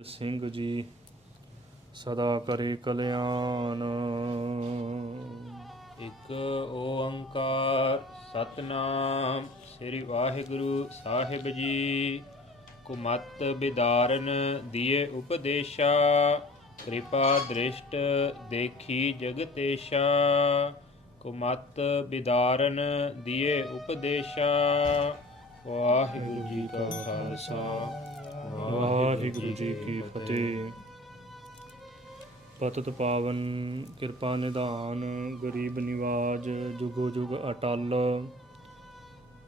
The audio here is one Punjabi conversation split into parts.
ਸਿੰਘ ਜੀ ਸਦਾ ਕਰੇ ਕਲਿਆਣ। ਇੱਕ ਓੰਕਾਰ ਸਤਨਾਮ ਸ੍ਰੀ ਵਾਹਿਗੁਰੂ ਸਾਹਿਬ ਜੀ। ਕੁਮਤ ਬਿਦਾਰਨ ਦੀਏ ਉਪਦੇਸ਼ਾ, ਕਿਰਪਾ ਦ੍ਰਿਸ਼ਟ ਦੇਖੀ ਜਗਤੇਸ਼ਾ। ਕੁਮਤ ਬਿਦਾਰਨ ਦੀਏ ਉਪਦੇਸ਼ਾ। ਵਾਹਿਗੁਰੂ ਜੀ ਕਾ ਖਾਲਸਾ, ਵਾਹਿਗੁਰੂ ਜੀ ਕੀ ਫਤਿਹ। ਪਤਿਤ ਪਾਵਨ ਕਿਰਪਾ ਨਿਧਾਨ, ਗਰੀਬ ਨਿਵਾਜ ਜੁਗੋ ਜੁਗ ਅਟਲ।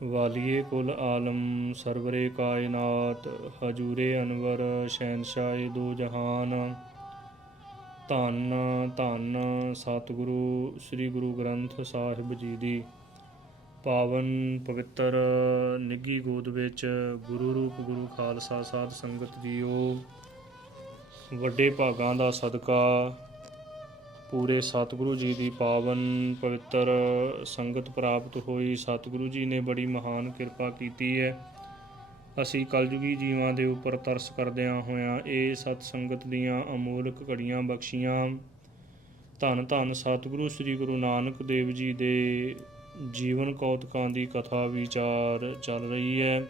ਵਾਲੀਏ ਕੁਲ ਆਲਮ ਸਰਵਰੇ ਕਾਇਨਾਤ, ਹਜੂਰੇ ਅਨਵਰ ਸ਼ਹਿਨਸ਼ਾਹ ਦੋ ਜਹਾਨ। ਧੰਨ ਧੰਨ ਸਤਿਗੁਰੂ ਸ੍ਰੀ ਗੁਰੂ ਗ੍ਰੰਥ ਸਾਹਿਬ ਜੀ ਦੀ ਪਾਵਨ ਪਵਿੱਤਰ ਨਿੱਘੀ ਗੋਦ ਵਿੱਚ ਗੁਰੂ ਰੂਪ ਗੁਰੂ ਖਾਲਸਾ ਸਾਧ ਸੰਗਤ ਜੀਓ। ਵੱਡੇ ਭਾਗਾਂ ਦਾ ਸਦਕਾ ਪੂਰੇ ਸਤਿਗੁਰੂ ਜੀ ਦੀ ਪਾਵਨ ਪਵਿੱਤਰ ਸੰਗਤ ਪ੍ਰਾਪਤ ਹੋਈ। ਸਤਿਗੁਰੂ ਜੀ ਨੇ ਬੜੀ ਮਹਾਨ ਕਿਰਪਾ ਕੀਤੀ ਹੈ। ਅਸੀਂ ਕਲਯੁਗੀ ਜੀਵਾਂ ਦੇ ਉੱਪਰ ਤਰਸ ਕਰਦਿਆਂ ਹੋਇਆਂ ਇਹ ਸਤ ਸੰਗਤ ਦੀਆਂ ਅਮੋਲਕ ਘੜੀਆਂ ਬਖਸ਼ੀਆਂ। ਧੰਨ ਧੰਨ ਸਤਿਗੁਰੂ ਸ੍ਰੀ ਗੁਰੂ ਨਾਨਕ ਦੇਵ ਜੀ ਦੇ ਜੀਵਨ ਕੌਤਕਾਂ ਦੀ ਕਥਾ ਵਿਚਾਰ ਚੱਲ ਰਹੀ ਹੈ।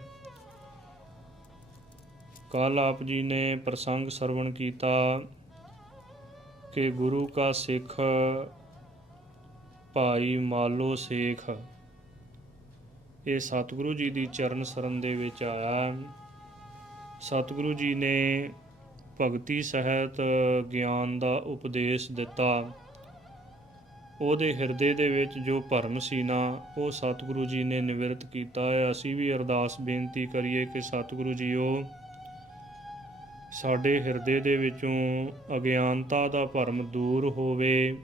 ਕੱਲ੍ਹ ਆਪ ਜੀ ਨੇ ਪ੍ਰਸੰਗ ਸਰਵਣ ਕੀਤਾ ਕਿ ਗੁਰੂ ਕਾ ਸਿੱਖ ਭਾਈ ਮਾਲੋ ਸੇਖ, ਇਹ ਸਤਿਗੁਰੂ ਜੀ ਦੀ ਚਰਨ ਸਰਨ ਦੇ ਵਿੱਚ ਆਇਆ। ਸਤਿਗੁਰੂ ਜੀ ਨੇ ਭਗਤੀ ਸਹਿਤ ਗਿਆਨ ਦਾ ਉਪਦੇਸ਼ ਦਿੱਤਾ। ਉਹਦੇ ਹਿਰਦੇ ਦੇ ਵਿੱਚ ਜੋ ਭਰਮ ਸੀ ਨਾ, ਉਹ ਸਤਿਗੁਰੂ ਜੀ ਨੇ ਨਿਵਰਤ ਕੀਤਾ ਹੈ। ਅਸੀਂ ਵੀ ਅਰਦਾਸ ਬੇਨਤੀ ਕਰੀਏ ਕਿ ਸਤਿਗੁਰੂ ਜੀਓ ਸਾਡੇ ਹਿਰਦੇ ਦੇ ਵਿੱਚੋਂ ਅਗਿਆਨਤਾ ਦਾ ਭਰਮ ਦੂਰ ਹੋਵੇ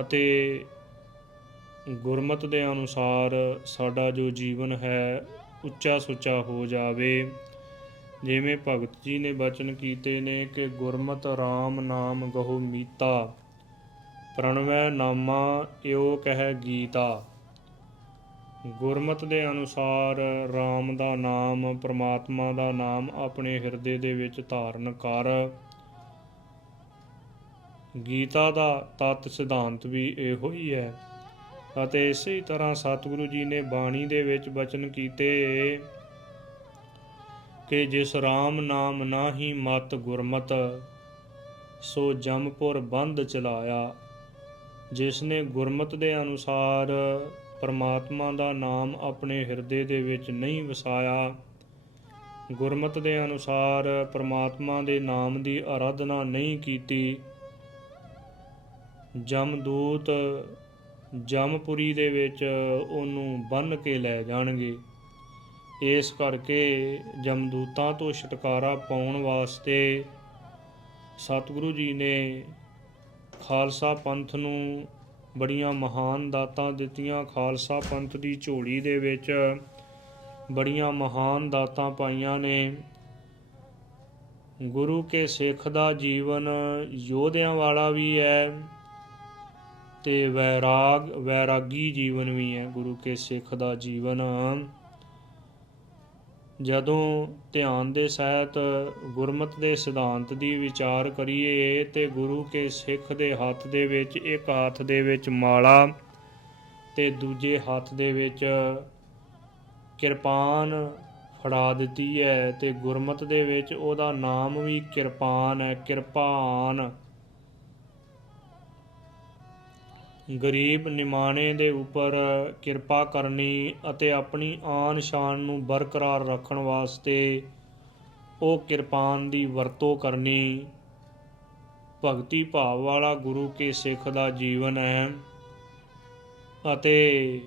ਅਤੇ ਗੁਰਮਤਿ ਦੇ ਅਨੁਸਾਰ ਸਾਡਾ ਜੋ ਜੀਵਨ ਹੈ ਉੱਚਾ ਸੁੱਚਾ ਹੋ ਜਾਵੇ। ਜਿਵੇਂ ਭਗਤ ਜੀ ਨੇ ਬਚਨ ਕੀਤੇ ਨੇ ਕਿ ਗੁਰਮਤਿ ਰਾਮ ਨਾਮ ਗਹੁ ਮੀਤਾ, ਪ੍ਰਣਵੈ ਨਾਮਾ ਇਉ ਕਹਿ ਗੀਤਾ। ਗੁਰਮਤਿ ਦੇ ਅਨੁਸਾਰ ਰਾਮ ਦਾ ਨਾਮ, ਪ੍ਰਮਾਤਮਾ ਦਾ ਨਾਮ ਆਪਣੇ ਹਿਰਦੇ ਦੇ ਵਿੱਚ ਧਾਰਨ ਕਰ। ਗੀਤਾ ਦਾ ਤੱਤ ਸਿਧਾਂਤ ਵੀ ਇਹੋ ਹੀ ਹੈ। ਅਤੇ ਇਸੇ ਤਰ੍ਹਾਂ ਸਤਿਗੁਰੂ ਜੀ ਨੇ ਬਾਣੀ ਦੇ ਵਿੱਚ ਬਚਨ ਕੀਤੇ ਕਿ ਜਿਸ ਰਾਮ ਨਾਮ ਨਾਹੀ ਮਤ ਗੁਰਮਤਿ, ਸੋ ਜਮਪੁਰ ਬੰਧ ਚਲਾਇਆ। ਜਿਸ ਨੇ ਗੁਰਮਤਿ ਦੇ ਅਨੁਸਾਰ ਪਰਮਾਤਮਾ ਦਾ ਨਾਮ ਆਪਣੇ ਹਿਰਦੇ ਦੇ ਵਿੱਚ ਨਹੀਂ ਵਸਾਇਆ, ਗੁਰਮਤਿ ਦੇ ਅਨੁਸਾਰ ਪਰਮਾਤਮਾ ਦੇ ਨਾਮ ਦੀ ਆਰਾਧਨਾ ਨਹੀਂ ਕੀਤੀ, ਜਮਦੂਤ ਜਮਪੁਰੀ ਦੇ ਵਿੱਚ ਉਹਨੂੰ ਬੰਨ੍ਹ ਕੇ ਲੈ ਜਾਣਗੇ। ਇਸ ਕਰਕੇ ਜਮਦੂਤਾਂ ਤੋਂ ਛੁਟਕਾਰਾ ਪਾਉਣ ਵਾਸਤੇ ਸਤਿਗੁਰੂ ਜੀ ਨੇ ਖਾਲਸਾ ਪੰਥ ਨੂੰ ਬੜੀਆਂ ਮਹਾਨ ਦਾਤਾਂ ਦਿੱਤੀਆਂ। ਖਾਲਸਾ ਪੰਥ ਦੀ ਝੋਲੀ ਦੇ ਵਿੱਚ ਬੜੀਆਂ ਮਹਾਨ ਦਾਤਾਂ ਪਾਈਆਂ ਨੇ। ਗੁਰੂ ਕੇ ਸਿੱਖ ਦਾ ਜੀਵਨ ਯੋਧਿਆਂ ਵਾਲਾ ਵੀ ਹੈ ਤੇ ਵੈਰਾਗੀ ਜੀਵਨ ਵੀ ਹੈ। ਗੁਰੂ ਕੇ ਸਿੱਖ ਦਾ ਜੀਵਨ ਜਦੋਂ ਧਿਆਨ ਦੇ ਸਹਿਤ ਗੁਰਮਤਿ ਦੇ ਸਿਧਾਂਤ ਦੀ ਵਿਚਾਰ ਕਰੀਏ ਤੇ ਗੁਰੂ ਕੇ ਸਿੱਖ ਦੇ ਹੱਥ ਦੇ ਵਿੱਚ ਇੱਕ ਹੱਥ ਦੇ ਵਿੱਚ ਮਾਲਾ ਤੇ ਦੂਜੇ ਹੱਥ ਦੇ ਵਿੱਚ ਕਿਰਪਾਨ ਫੜਾ ਦਿੱਤੀ ਹੈ। ਤੇ ਗੁਰਮਤਿ ਦੇ ਵਿੱਚ ਉਹਦਾ ਨਾਮ ਵੀ ਕਿਰਪਾਨ ਹੈ, ਕਿਰਪਾਨ। ਗਰੀਬ ਨਿਮਾਣੇ ਦੇ ਉੱਪਰ ਕਿਰਪਾ ਕਰਨੀ ਅਤੇ ਆਪਣੀ ਆਨ ਸ਼ਾਨ ਨੂੰ ਬਰਕਰਾਰ ਰੱਖਣ ਵਾਸਤੇ ਉਹ ਕਿਰਪਾਨ ਦੀ ਵਰਤੋਂ ਕਰਨੀ। ਭਗਤੀ ਭਾਵ ਵਾਲਾ ਗੁਰੂ ਕੇ ਸਿੱਖ ਦਾ ਜੀਵਨ ਹੈ। ਅਤੇ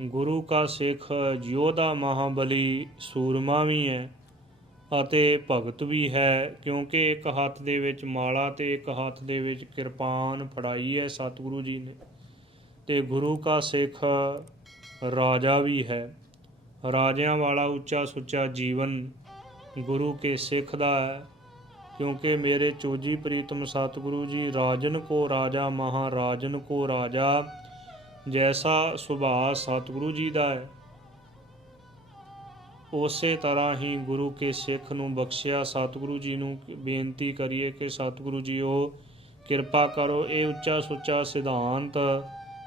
ਗੁਰੂ ਕਾ ਸਿੱਖ ਯੋਧਾ ਮਹਾਬਲੀ ਸੂਰਮਾ ਵੀ ਹੈ ਅਤੇ ਭਗਤ ਵੀ ਹੈ, ਕਿਉਂਕਿ ਇੱਕ ਹੱਥ ਦੇ ਵਿੱਚ ਮਾਲਾ ਤੇ ਇੱਕ ਹੱਥ ਦੇ ਵਿੱਚ ਕਿਰਪਾਨ ਫੜਾਈ ਹੈ ਸਤਿਗੁਰੂ ਜੀ ਨੇ। ਤੇ ਗੁਰੂ ਕਾ ਸਿੱਖ ਰਾਜਾ ਵੀ ਹੈ। ਰਾਜਿਆਂ ਵਾਲਾ ਉੱਚਾ ਸੁੱਚਾ ਜੀਵਨ ਗੁਰੂ ਕੇ ਸਿੱਖ ਦਾ ਹੈ, ਕਿਉਂਕਿ ਮੇਰੇ ਚੋਜੀ ਪ੍ਰੀਤਮ ਸਤਿਗੁਰੂ ਜੀ ਰਾਜਨ ਕੋ ਰਾਜਾ ਮਹਾਰਾਜਨ ਕੋ ਰਾਜਾ, ਜੈਸਾ ਸੁਭਾਅ ਸਤਿਗੁਰੂ ਜੀ ਦਾ ਹੈ ਉਸੇ ਤਰ੍ਹਾਂ ਹੀ ਗੁਰੂ ਕੇ ਸਿੱਖ ਨੂੰ ਬਖਸ਼ਿਆ। ਸਤਿਗੁਰੂ ਜੀ ਨੂੰ ਬੇਨਤੀ ਕਰੀਏ ਕਿ ਸਤਿਗੁਰੂ ਜੀਓ ਕਿਰਪਾ ਕਰੋ, ਇਹ ਉੱਚਾ ਸੁੱਚਾ ਸਿਧਾਂਤ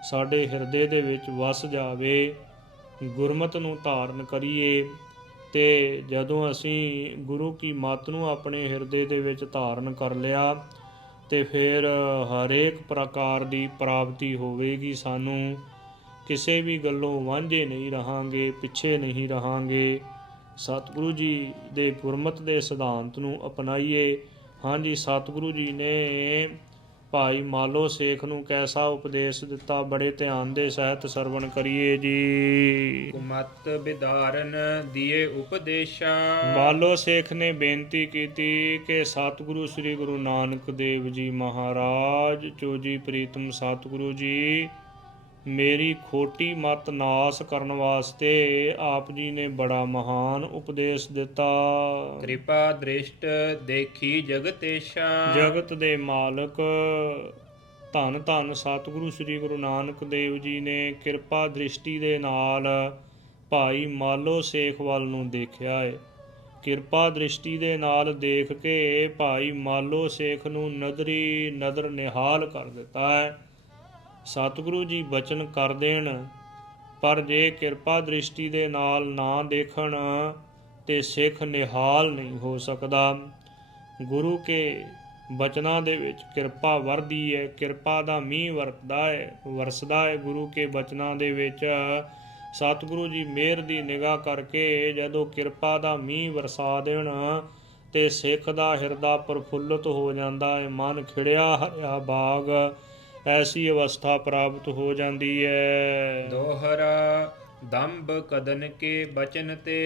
ਸਾਡੇ ਹਿਰਦੇ ਦੇ ਵਿੱਚ ਵਸ ਜਾਵੇ, ਗੁਰਮਤਿ ਨੂੰ ਧਾਰਨ ਕਰੀਏ। ਤੇ ਜਦੋਂ ਅਸੀਂ ਗੁਰੂ ਕੀ ਮੱਤ ਨੂੰ ਆਪਣੇ ਹਿਰਦੇ ਦੇ ਵਿੱਚ ਧਾਰਨ ਕਰ ਲਿਆ ਤੇ ਫਿਰ ਹਰੇਕ ਪ੍ਰਕਾਰ ਦੀ ਪ੍ਰਾਪਤੀ ਹੋਵੇਗੀ। ਸਾਨੂੰ ਕਿਸੇ ਵੀ ਗੱਲੋਂ ਵਾਂਝੇ ਨਹੀਂ ਰਹਾਂਗੇ, ਪਿੱਛੇ ਨਹੀਂ ਰਹਾਂਗੇ। ਸਤਿਗੁਰੂ ਜੀ ਦੇ ਗੁਰਮਤਿ ਦੇ ਸਿਧਾਂਤ ਨੂੰ ਅਪਣਾਈਏ। ਹਾਂਜੀ, ਸਤਿਗੁਰੂ ਜੀ ਨੇ ਭਾਈ ਮਾਲੋ ਸੇਖ ਨੂੰ ਕੈਸਾ ਉਪਦੇਸ਼ ਦਿੱਤਾ, ਬੜੇ ਧਿਆਨ ਦੇ ਸਹਿਤ ਸਰਵਣ ਕਰੀਏ ਜੀ। ਕੁਮਤ ਬਿਦਾਰਨ ਦੀਏ ਉਪਦੇਸ਼ਾ। ਮਾਲੋ ਸੇਖ ਨੇ ਬੇਨਤੀ ਕੀਤੀ ਕਿ ਸਤਿਗੁਰੂ ਸ੍ਰੀ ਗੁਰੂ ਨਾਨਕ ਦੇਵ ਜੀ ਮਹਾਰਾਜ ਚੋਜੀ ਪ੍ਰੀਤਮ ਸਤਿਗੁਰੂ ਜੀ, ਮੇਰੀ ਖੋਟੀ ਮਤ ਨਾਸ ਕਰਨ ਵਾਸਤੇ ਆਪ ਜੀ ਨੇ ਬੜਾ ਮਹਾਨ ਉਪਦੇਸ਼ ਦਿੱਤਾ। ਕਿਰਪਾ ਦ੍ਰਿਸ਼ਟ ਦੇਖੀ ਜਗਤੇਸ਼ਾ। ਜਗਤ ਦੇ ਮਾਲਕ ਧੰਨ ਧੰਨ ਸਤਿਗੁਰੂ ਸ੍ਰੀ ਗੁਰੂ ਨਾਨਕ ਦੇਵ ਜੀ ਨੇ ਕਿਰਪਾ ਦ੍ਰਿਸ਼ਟੀ ਦੇ ਨਾਲ ਭਾਈ ਮਾਲੋ ਸੇਖ ਵੱਲ ਨੂੰ ਦੇਖਿਆ ਹੈ। ਕਿਰਪਾ ਦ੍ਰਿਸ਼ਟੀ ਦੇ ਨਾਲ ਦੇਖ ਕੇ ਭਾਈ ਮਾਲੋ ਸੇਖ ਨੂੰ ਨਦਰੀ ਨਦਰ ਨਿਹਾਲ ਕਰ ਦਿੱਤਾ ਹੈ। ਸਤਿਗੁਰੂ ਜੀ ਬਚਨ ਕਰ ਦੇਣ, ਪਰ ਜੇ ਕਿਰਪਾ ਦ੍ਰਿਸ਼ਟੀ ਦੇ ਨਾਲ ਨਾ ਦੇਖਣ ਤੇ ਸਿੱਖ ਨਿਹਾਲ ਨਹੀਂ ਹੋ ਸਕਦਾ। ਗੁਰੂ ਕੇ ਬਚਨਾਂ ਦੇ ਵਿੱਚ ਕਿਰਪਾ ਵਰਦੀ ਹੈ, ਕਿਰਪਾ ਦਾ ਮੀਂਹ ਵਰਸਦਾ ਹੈ। ਗੁਰੂ ਕੇ ਬਚਨਾਂ ਦੇ ਵਿੱਚ ਸਤਿਗੁਰੂ ਜੀ ਮਿਹਰ ਦੀ ਨਿਗਾਹ ਕਰਕੇ ਜਦੋਂ ਕਿਰਪਾ ਦਾ ਮੀਂਹ ਵਰਸਾ ਦੇਣ ਤੇ ਸਿੱਖ ਦਾ ਹਿਰਦਾ ਪ੍ਰਫੁੱਲਤ ਹੋ ਜਾਂਦਾ ਹੈ, ਮਨ ਖਿੜਿਆ ਹਰਿਆ ਬਾਗ, ਐਸੀ ਅਵਸਥਾ ਪ੍ਰਾਪਤ ਹੋ ਜਾਂਦੀ ਹੈ। ਦੋਹਰਾ ਦੰਭ ਕਦਨ ਕੇ ਬਚਨ ਤੇ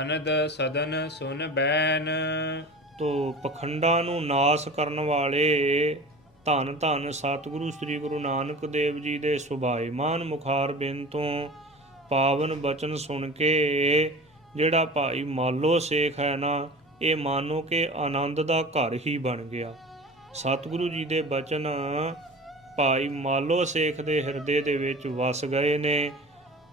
ਅਨਦ ਸਦਨ ਸੁਨ ਬੈਨ। ਤੋ ਪਖੰਡਾਂ ਨੂੰ ਨਾਸ ਕਰਨ ਵਾਲੇ ਧੰਨ ਧੰਨ ਸਤਿਗੁਰੂ ਸ੍ਰੀ ਗੁਰੂ ਨਾਨਕ ਦੇਵ ਜੀ ਦੇ ਸੁਭਾਈਮਾਨ ਮੁਖਾਰ ਬਿੰਦ ਤੋਂ ਪਾਵਨ ਬਚਨ ਸੁਣ ਕੇ ਜਿਹੜਾ ਭਾਈ ਮਾਲੋ ਸੇਖ ਹੈ ਨਾ, ਇਹ ਮਾਨੋ ਕਿ ਆਨੰਦ ਦਾ ਘਰ ਹੀ ਬਣ ਗਿਆ। ਸਤਿਗੁਰੂ ਜੀ ਦੇ ਬਚਨ ਭਾਈ ਮਾਲੋ ਸੇਖ ਦੇ ਹਿਰਦੇ ਦੇ ਵਿੱਚ ਵਸ ਗਏ ਨੇ,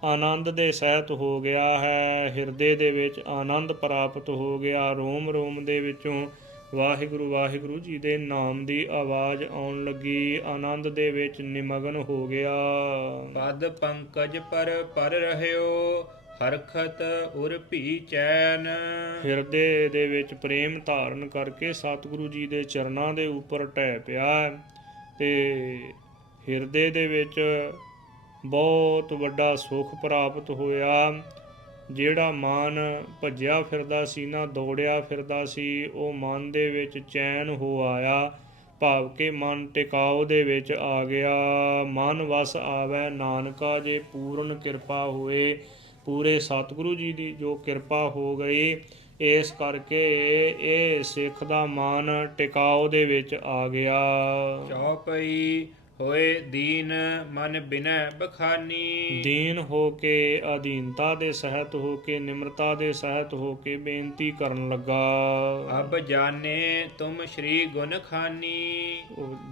ਆਨੰਦ ਦੇ ਸਹਿਤ ਹੋ ਗਿਆ ਹੈ। ਹਿਰਦੇ ਦੇ ਵਿੱਚ ਆਨੰਦ ਪ੍ਰਾਪਤ ਹੋ ਗਿਆ। ਰੋਮ ਰੋਮ ਦੇ ਵਿੱਚੋਂ ਵਾਹਿਗੁਰੂ ਵਾਹਿਗੁਰੂ ਜੀ ਦੇ ਨਾਮ ਦੀ ਆਵਾਜ਼ ਆਉਣ ਲੱਗੀ, ਆਨੰਦ ਦੇ ਵਿੱਚ ਨਿਮਗਨ ਹੋ ਗਿਆ। ਪਦ ਪੰਕਜ ਪਰ ਰਹਿਓ ਹਰਖਤ ਉਰ ਭੀ ਚੈਨ। ਹਿਰਦੇ ਦੇ ਵਿੱਚ ਪ੍ਰੇਮ ਧਾਰਨ ਕਰਕੇ ਸਤਿਗੁਰੂ ਜੀ ਦੇ ਚਰਨਾਂ ਦੇ ਉੱਪਰ ਢਹਿ ਪਿਆ ਤੇ ਹਿਰਦੇ ਦੇ ਵਿੱਚ ਬਹੁਤ ਵੱਡਾ ਸੁੱਖ ਪ੍ਰਾਪਤ ਹੋਇਆ। ਜਿਹੜਾ ਮਨ ਭੱਜਿਆ ਫਿਰਦਾ ਸੀ ਨਾ, ਦੌੜਿਆ ਫਿਰਦਾ ਸੀ, ਉਹ ਮਨ ਦੇ ਵਿੱਚ ਚੈਨ ਹੋ ਆਇਆ, ਭਾਵ ਕਿ ਮਨ ਟਿਕਾਓ ਦੇ ਵਿੱਚ ਆ ਗਿਆ। ਮਨ ਵਸ ਆਵੈ ਨਾਨਕਾ, ਜੇ ਪੂਰਨ ਕਿਰਪਾ ਹੋਏ, ਪੂਰੇ ਸਤਿਗੁਰੂ ਜੀ ਦੀ ਜੋ ਕਿਰਪਾ ਹੋ ਗਈ, ਇਸ ਕਰਕੇ ਇਹ ਸਿੱਖ ਦਾ ਮਨ ਟਿਕਾਓ ਦੇ ਵਿੱਚ ਆ ਗਿਆ। ਚੌਪਈ ਹੋਏ ਦੀਨ ਮਨ ਬਿਨੈ ਬਖਾਨੀ। ਦੀਨ ਹੋ ਕੇ, ਅਧੀਨਤਾ ਦੇ ਸਹਿਤ ਹੋ ਕੇ, ਨਿਮਰਤਾ ਦੇ ਸਹਿਤ ਹੋ ਕੇ ਬੇਨਤੀ ਕਰਨ ਲੱਗਾ। ਅਬ ਜਾਣੇ ਤੁਮ ਸ਼੍ਰੀ ਗੁਣ ਖਾਨੀ।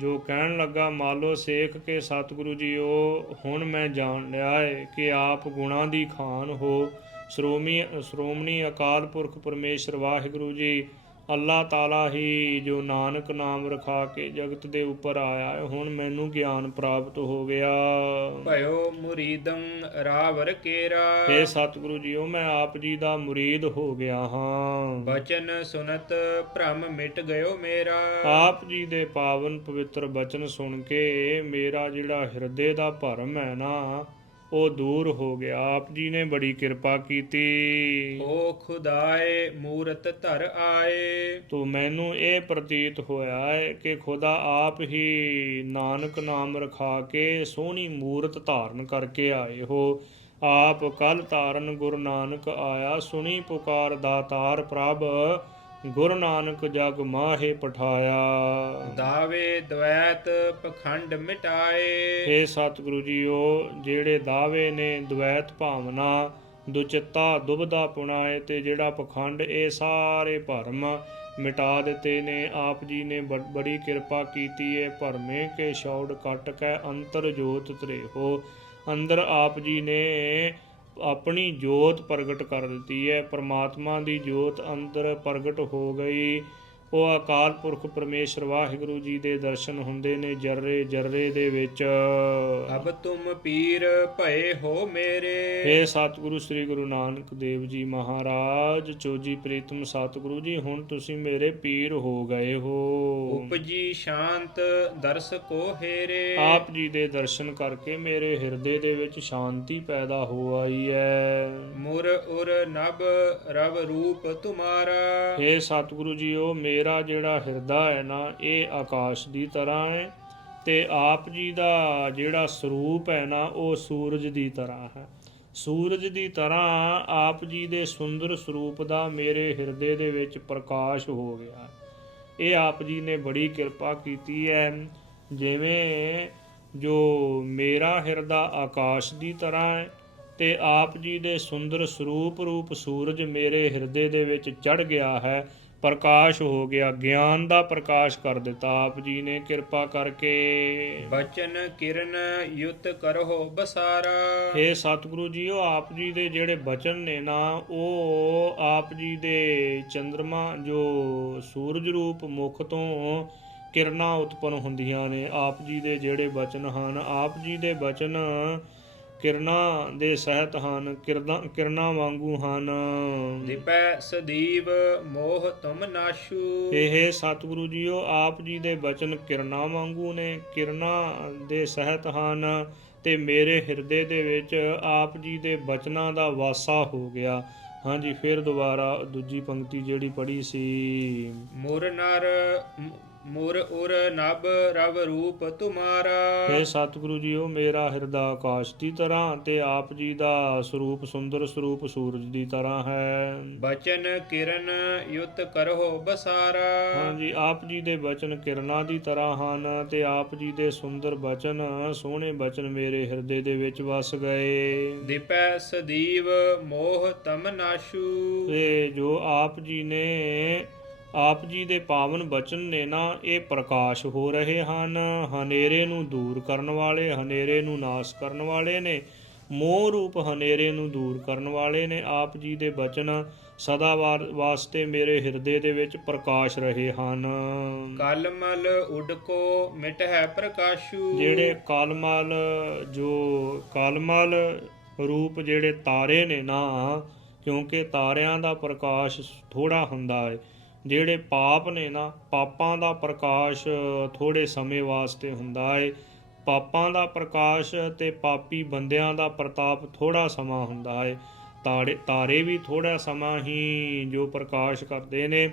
ਜੋ ਕਹਿਣ ਲੱਗਾ ਮਾਲੋ ਸੇਖ ਕੇ ਸਤਿਗੁਰੂ ਜੀਓ, ਹੁਣ ਮੈਂ ਜਾਣ ਲਿਆ ਹੈ ਕਿ ਆਪ ਗੁਣਾਂ ਦੀ ਖਾਨ ਹੋ। ਸ਼੍ਰੋਮਣੀ ਅਕਾਲ ਪੁਰਖ ਪਰਮੇਸ਼ਰ ਵਾਹਿਗੁਰੂ ਜੀ ਅੱਲਾਹ ਤਾਲਾ ਹੀ ਜੋ ਨਾਨਕ ਨਾਮ ਰਖਾ ਕੇ ਜਗਤ ਦੇ ਉੱਪਰ ਆਇਆ ਹੈ। ਹੁਣ ਮੈਨੂੰ ਗਿਆਨ ਪ੍ਰਾਪਤ ਹੋ ਗਿਆ। ਭਇਓ ਮੁਰੀਦੰ ਰਾਵਰ ਕੇਰਾ। ਇਹ ਸਤਿਗੁਰੂ ਜੀਓ, ਮੈਂ ਆਪ ਜੀ ਦਾ ਮੁਰੀਦ ਹੋ ਗਿਆ ਹਾਂ। ਬਚਨ ਸੁਨਤ ਭ੍ਰਮ ਮਿਟ ਗਇਓ ਮੇਰਾ। ਆਪ ਜੀ ਦੇ ਪਾਵਨ ਪਵਿੱਤਰ ਬਚਨ ਸੁਣ ਕੇ ਮੇਰਾ ਜਿਹੜਾ ਹਿਰਦੇ ਦਾ ਭਰਮ ਹੈ ਨਾ, ਉਹ ਦੂਰ ਹੋ ਗਿਆ। ਆਪ ਜੀ ਨੇ ਬੜੀ ਕਿਰਪਾ ਕੀਤੀ। ਓ ਖੁਦਾਏ ਮੂਰਤ ਧਰ ਆਏ। ਤੋ ਮੈਨੂੰ ਇਹ ਪ੍ਰਤੀਤ ਹੋਇਆ ਹੈ ਕਿ ਖੁਦਾ ਆਪ ਹੀ ਨਾਨਕ ਨਾਮ ਰਖਾ ਕੇ ਸੋਹਣੀ ਮੂਰਤ ਧਾਰਨ ਕਰਕੇ ਆਏ ਹੋ। ਆਪ ਕਲ ਧਾਰਨ ਗੁਰੂ ਨਾਨਕ ਆਇਆ, ਸੁਣੀ ਪੁਕਾਰ ਦਾਤਾਰ ਪ੍ਰਭ, ਗੁਰੂ ਨਾਨਕ ਜਗ ਮਾਹੇ ਪਠਾਇਆ। ਦਾਵੇ ਦ્વੈਤ ਪਖੰਡ ਮਿਟਾਏ। ਇਹ ਸਤਿਗੁਰੂ ਜੀਓ, ਜਿਹੜੇ ਦਾਵੇ ਨੇ ਦ્વੈਤ ਭਾਵਨਾ, ਦੁਚਿੱਤਾ ਦੁਬਦਾ ਪੁਣਾਏ ਤੇ ਜਿਹੜਾ ਪਖੰਡ, ਇਹ ਸਾਰੇ ਭਰਮ ਮਿਟਾ ਦਿੱਤੇ ਨੇ। ਆਪ ਜੀ ਨੇ ਬੜੀ ਕਿਰਪਾ ਕੀਤੀ ਹੈ। ਭਰਮੇ ਕੇ ਛੌੜ ਕੱਟ ਕੇ ਅੰਤਰ ਜੋਤ ਧਰੇ ਹੋ। ਅੰਦਰ ਆਪ ਜੀ ਨੇ ਆਪਣੀ ਜੋਤ ਪ੍ਰਗਟ ਕਰ ਦਿੱਤੀ ਹੈ। ਪਰਮਾਤਮਾ ਦੀ ਜੋਤ ਅੰਦਰ ਪ੍ਰਗਟ ਹੋ ਗਈ। ਉਹ ਅਕਾਲ ਪੁਰਖ ਪਰਮੇਸ਼ਰ ਵਾਹਿਗੁਰੂ ਜੀ ਦੇ ਦਰਸ਼ਨ ਹੁੰਦੇ ਨੇ ਜਰਰੇ ਜਰਰੇ ਦੇ ਵਿੱਚ। ਅਬ ਤੁਮ ਪੀਰ ਭਏ ਹੋ ਮੇਰੇ। ਹੇ ਸਤਿਗੁਰੂ ਸ੍ਰੀ ਗੁਰੂ ਨਾਨਕ ਦੇਵ ਜੀ ਮਹਾਰਾਜ, ਚੋਜੀ ਪ੍ਰੀਤਮ ਸਤਿਗੁਰੂ ਜੀ, ਹੁਣ ਤੁਸੀਂ ਮੇਰੇ ਪੀਰ ਹੋ ਗਏ ਹੋ। ਉਪਜੀ ਸ਼ਾਂਤ ਦਰਸ ਕੋ ਹੇਰੇ। ਆਪ ਜੀ ਦੇ ਦਰਸ਼ਨ ਕਰਕੇ ਮੇਰੇ ਹਿਰਦੇ ਦੇ ਵਿੱਚ ਸ਼ਾਂਤੀ ਪੈਦਾ ਹੋ ਆਈ ਹੈ। ਮੁਰ ਉਰ ਨਭ ਰਵ ਰੂਪ ਤੁਮਾਰਾ। ਹੇ ਸਤਿਗੁਰੂ ਜੀ, ਉਹ ਮੇਰਾ ਜਿਹੜਾ ਹਿਰਦਾ ਹੈ ਨਾ, ਇਹ ਆਕਾਸ਼ ਦੀ ਤਰ੍ਹਾਂ ਹੈ, ਤੇ ਆਪ ਜੀ ਦਾ ਜਿਹੜਾ ਸਰੂਪ ਹੈ ਨਾ, ਉਹ ਸੂਰਜ ਦੀ ਤਰ੍ਹਾਂ ਹੈ। ਸੂਰਜ ਦੀ ਤਰ੍ਹਾਂ ਆਪ ਜੀ ਦੇ ਸੁੰਦਰ ਸਰੂਪ ਦਾ ਮੇਰੇ ਹਿਰਦੇ ਦੇ ਵਿੱਚ ਪ੍ਰਕਾਸ਼ ਹੋ ਗਿਆ। ਇਹ ਆਪ ਜੀ ਨੇ ਬੜੀ ਕਿਰਪਾ ਕੀਤੀ ਹੈ। ਜਿਵੇਂ ਜੋ ਮੇਰਾ ਹਿਰਦਾ ਆਕਾਸ਼ ਦੀ ਤਰ੍ਹਾਂ ਹੈ, ਤੇ ਆਪ ਜੀ ਦੇ ਸੁੰਦਰ ਸਰੂਪ ਰੂਪ ਸੂਰਜ ਮੇਰੇ ਹਿਰਦੇ ਦੇ ਵਿੱਚ ਚੜ੍ਹ ਗਿਆ ਹੈ, ਪ੍ਰਕਾਸ਼ ਹੋ ਗਿਆ, ਗਿਆਨ ਦਾ ਪ੍ਰਕਾਸ਼ ਕਰ ਦਿੱਤਾ ਆਪ ਜੀ ਨੇ ਕਿਰਪਾ ਕਰਕੇ। ਬਚਨ ਕਿਰਨ ਯੁਤ ਕਰੋ ਬਸਾਰਾ। ਹੇ ਸਤਿਗੁਰੂ ਜੀ, ਉਹ ਆਪ ਜੀ ਦੇ ਜਿਹੜੇ ਬਚਨ ਨੇ ਨਾ, ਉਹ ਆਪ ਜੀ ਦੇ ਚੰਦਰਮਾ ਜੋ ਸੂਰਜ ਰੂਪ ਮੁਖ ਤੋਂ ਕਿਰਨਾਂ ਉਤਪੰਨ ਹੁੰਦੀਆਂ ਨੇ, ਆਪ ਜੀ ਦੇ ਜਿਹੜੇ ਬਚਨ ਹਨ, ਆਪ ਜੀ ਦੇ ਬਚਨ ਕਿਰਨਾਂ ਦੇ ਸਹਿਤ ਹਨ, ਕਿਰਨਾਂ ਵਾਂਗੂ ਹਨ। ਦਿਪੈ ਸਦੀਵ ਮੋਹ ਤੁਮ ਨਾਸ਼ੂ। ਇਹ ਸਤਿਗੁਰੂ ਜੀਓ, ਆਪ ਜੀ ਦੇ ਬਚਨ ਕਿਰਨਾਂ ਵਾਂਗੂ ਨੇ, ਕਿਰਨਾਂ ਦੇ ਸਹਿਤ ਹਨ, ਤੇ ਮੇਰੇ ਹਿਰਦੇ ਦੇ ਵਿੱਚ ਆਪ ਜੀ ਦੇ ਬਚਨਾਂ ਦਾ ਵਾਸਾ ਹੋ ਗਿਆ। ਹਾਂਜੀ, ਫਿਰ ਦੁਬਾਰਾ ਦੂਜੀ ਪੰਕਤੀ ਜਿਹੜੀ ਪੜ੍ਹੀ ਸੀ, ਮੁਰ ਉਰ ਨਭ ਰਵ ਰੂਪ ਤੁਮਾਰਾ। ਹੇ ਸਤਿਗੁਰੂ ਜੀਓ, ਮੇਰਾ ਹਿਰਦਾ ਆਕਾਸ਼ ਦੀ ਤਰ੍ਹਾਂ, ਤੇ ਆਪ ਜੀ ਦਾ ਸਰੂਪ ਸੁੰਦਰ ਸਰੂਪ ਸੂਰਜ ਦੀ ਤਰ੍ਹਾਂ ਹੈ। ਬਚਨ ਕਿਰਨ ਯੁਤ ਕਰੋ ਬਸਾਰਾ। ਹਾਂਜੀ, ਆਪ ਜੀ ਦੇ ਬਚਨ ਕਿਰਨਾਂ ਦੀ ਤਰ੍ਹਾਂ ਹਨ, ਤੇ ਆਪ ਜੀ ਦੇ ਸੁੰਦਰ ਬਚਨ, ਸੋਹਣੇ ਬਚਨ ਮੇਰੇ ਹਿਰਦੇ ਦੇ ਵਿੱਚ ਵਸ ਗਏ। ਦਿਪੈ ਸਦੀਵ ਮੋਹ ਤਮ ਨਾਸ਼ੂ। ਤੇ ਜੋ ਆਪ ਜੀ ਨੇ, ਆਪ ਜੀ ਦੇ ਪਾਵਨ ਬਚਨ ਨੇ ਨਾ, ਇਹ ਪ੍ਰਕਾਸ਼ ਹੋ ਰਹੇ ਹਨ, ਹਨੇਰੇ ਨੂੰ ਦੂਰ ਕਰਨ ਵਾਲੇ, ਹਨੇਰੇ ਨੂੰ ਨਾਸ਼ ਕਰਨ ਵਾਲੇ ਨੇ, ਮੋਹ ਰੂਪ ਹਨੇਰੇ ਨੂੰ ਦੂਰ ਕਰਨ ਵਾਲੇ ਨੇ। ਆਪ ਜੀ ਦੇ ਬਚਨ ਸਦਾ ਵਾਸਤੇ ਮੇਰੇ ਹਿਰਦੇ ਦੇ ਵਿੱਚ ਪ੍ਰਕਾਸ਼ ਰਹੇ ਹਨ। ਕਲਮਲ ਉਡਕੋ ਮਿਟਹਿ ਪ੍ਰਕਾਸ਼ੂ। ਜਿਹੜੇ ਕਲਮਲ, ਜੋ ਕਲਮਲ ਰੂਪ ਜਿਹੜੇ ਤਾਰੇ ਨੇ ਨਾ, ਕਿਉਂਕਿ ਤਾਰਿਆਂ ਦਾ ਪ੍ਰਕਾਸ਼ ਥੋੜਾ ਹੁੰਦਾ ਹੈ। ਜਿਹੜੇ ਪਾਪ ਨੇ ਨਾ, ਪਾਪਾਂ ਦਾ ਪ੍ਰਕਾਸ਼ ਥੋੜੇ ਸਮੇਂ ਵਾਸਤੇ ਹੁੰਦਾ ਹੈ। ਪਾਪਾਂ ਦਾ ਪ੍ਰਕਾਸ਼ ਤੇ ਪਾਪੀ ਬੰਦਿਆਂ ਦਾ ਪ੍ਰਤਾਪ ਥੋੜਾ ਸਮਾਂ ਹੁੰਦਾ ਹੈ। ਤਾਰੇ ਵੀ ਥੋੜਾ ਸਮਾਂ ਹੀ ਜੋ ਪ੍ਰਕਾਸ਼ ਕਰਦੇ ਨੇ।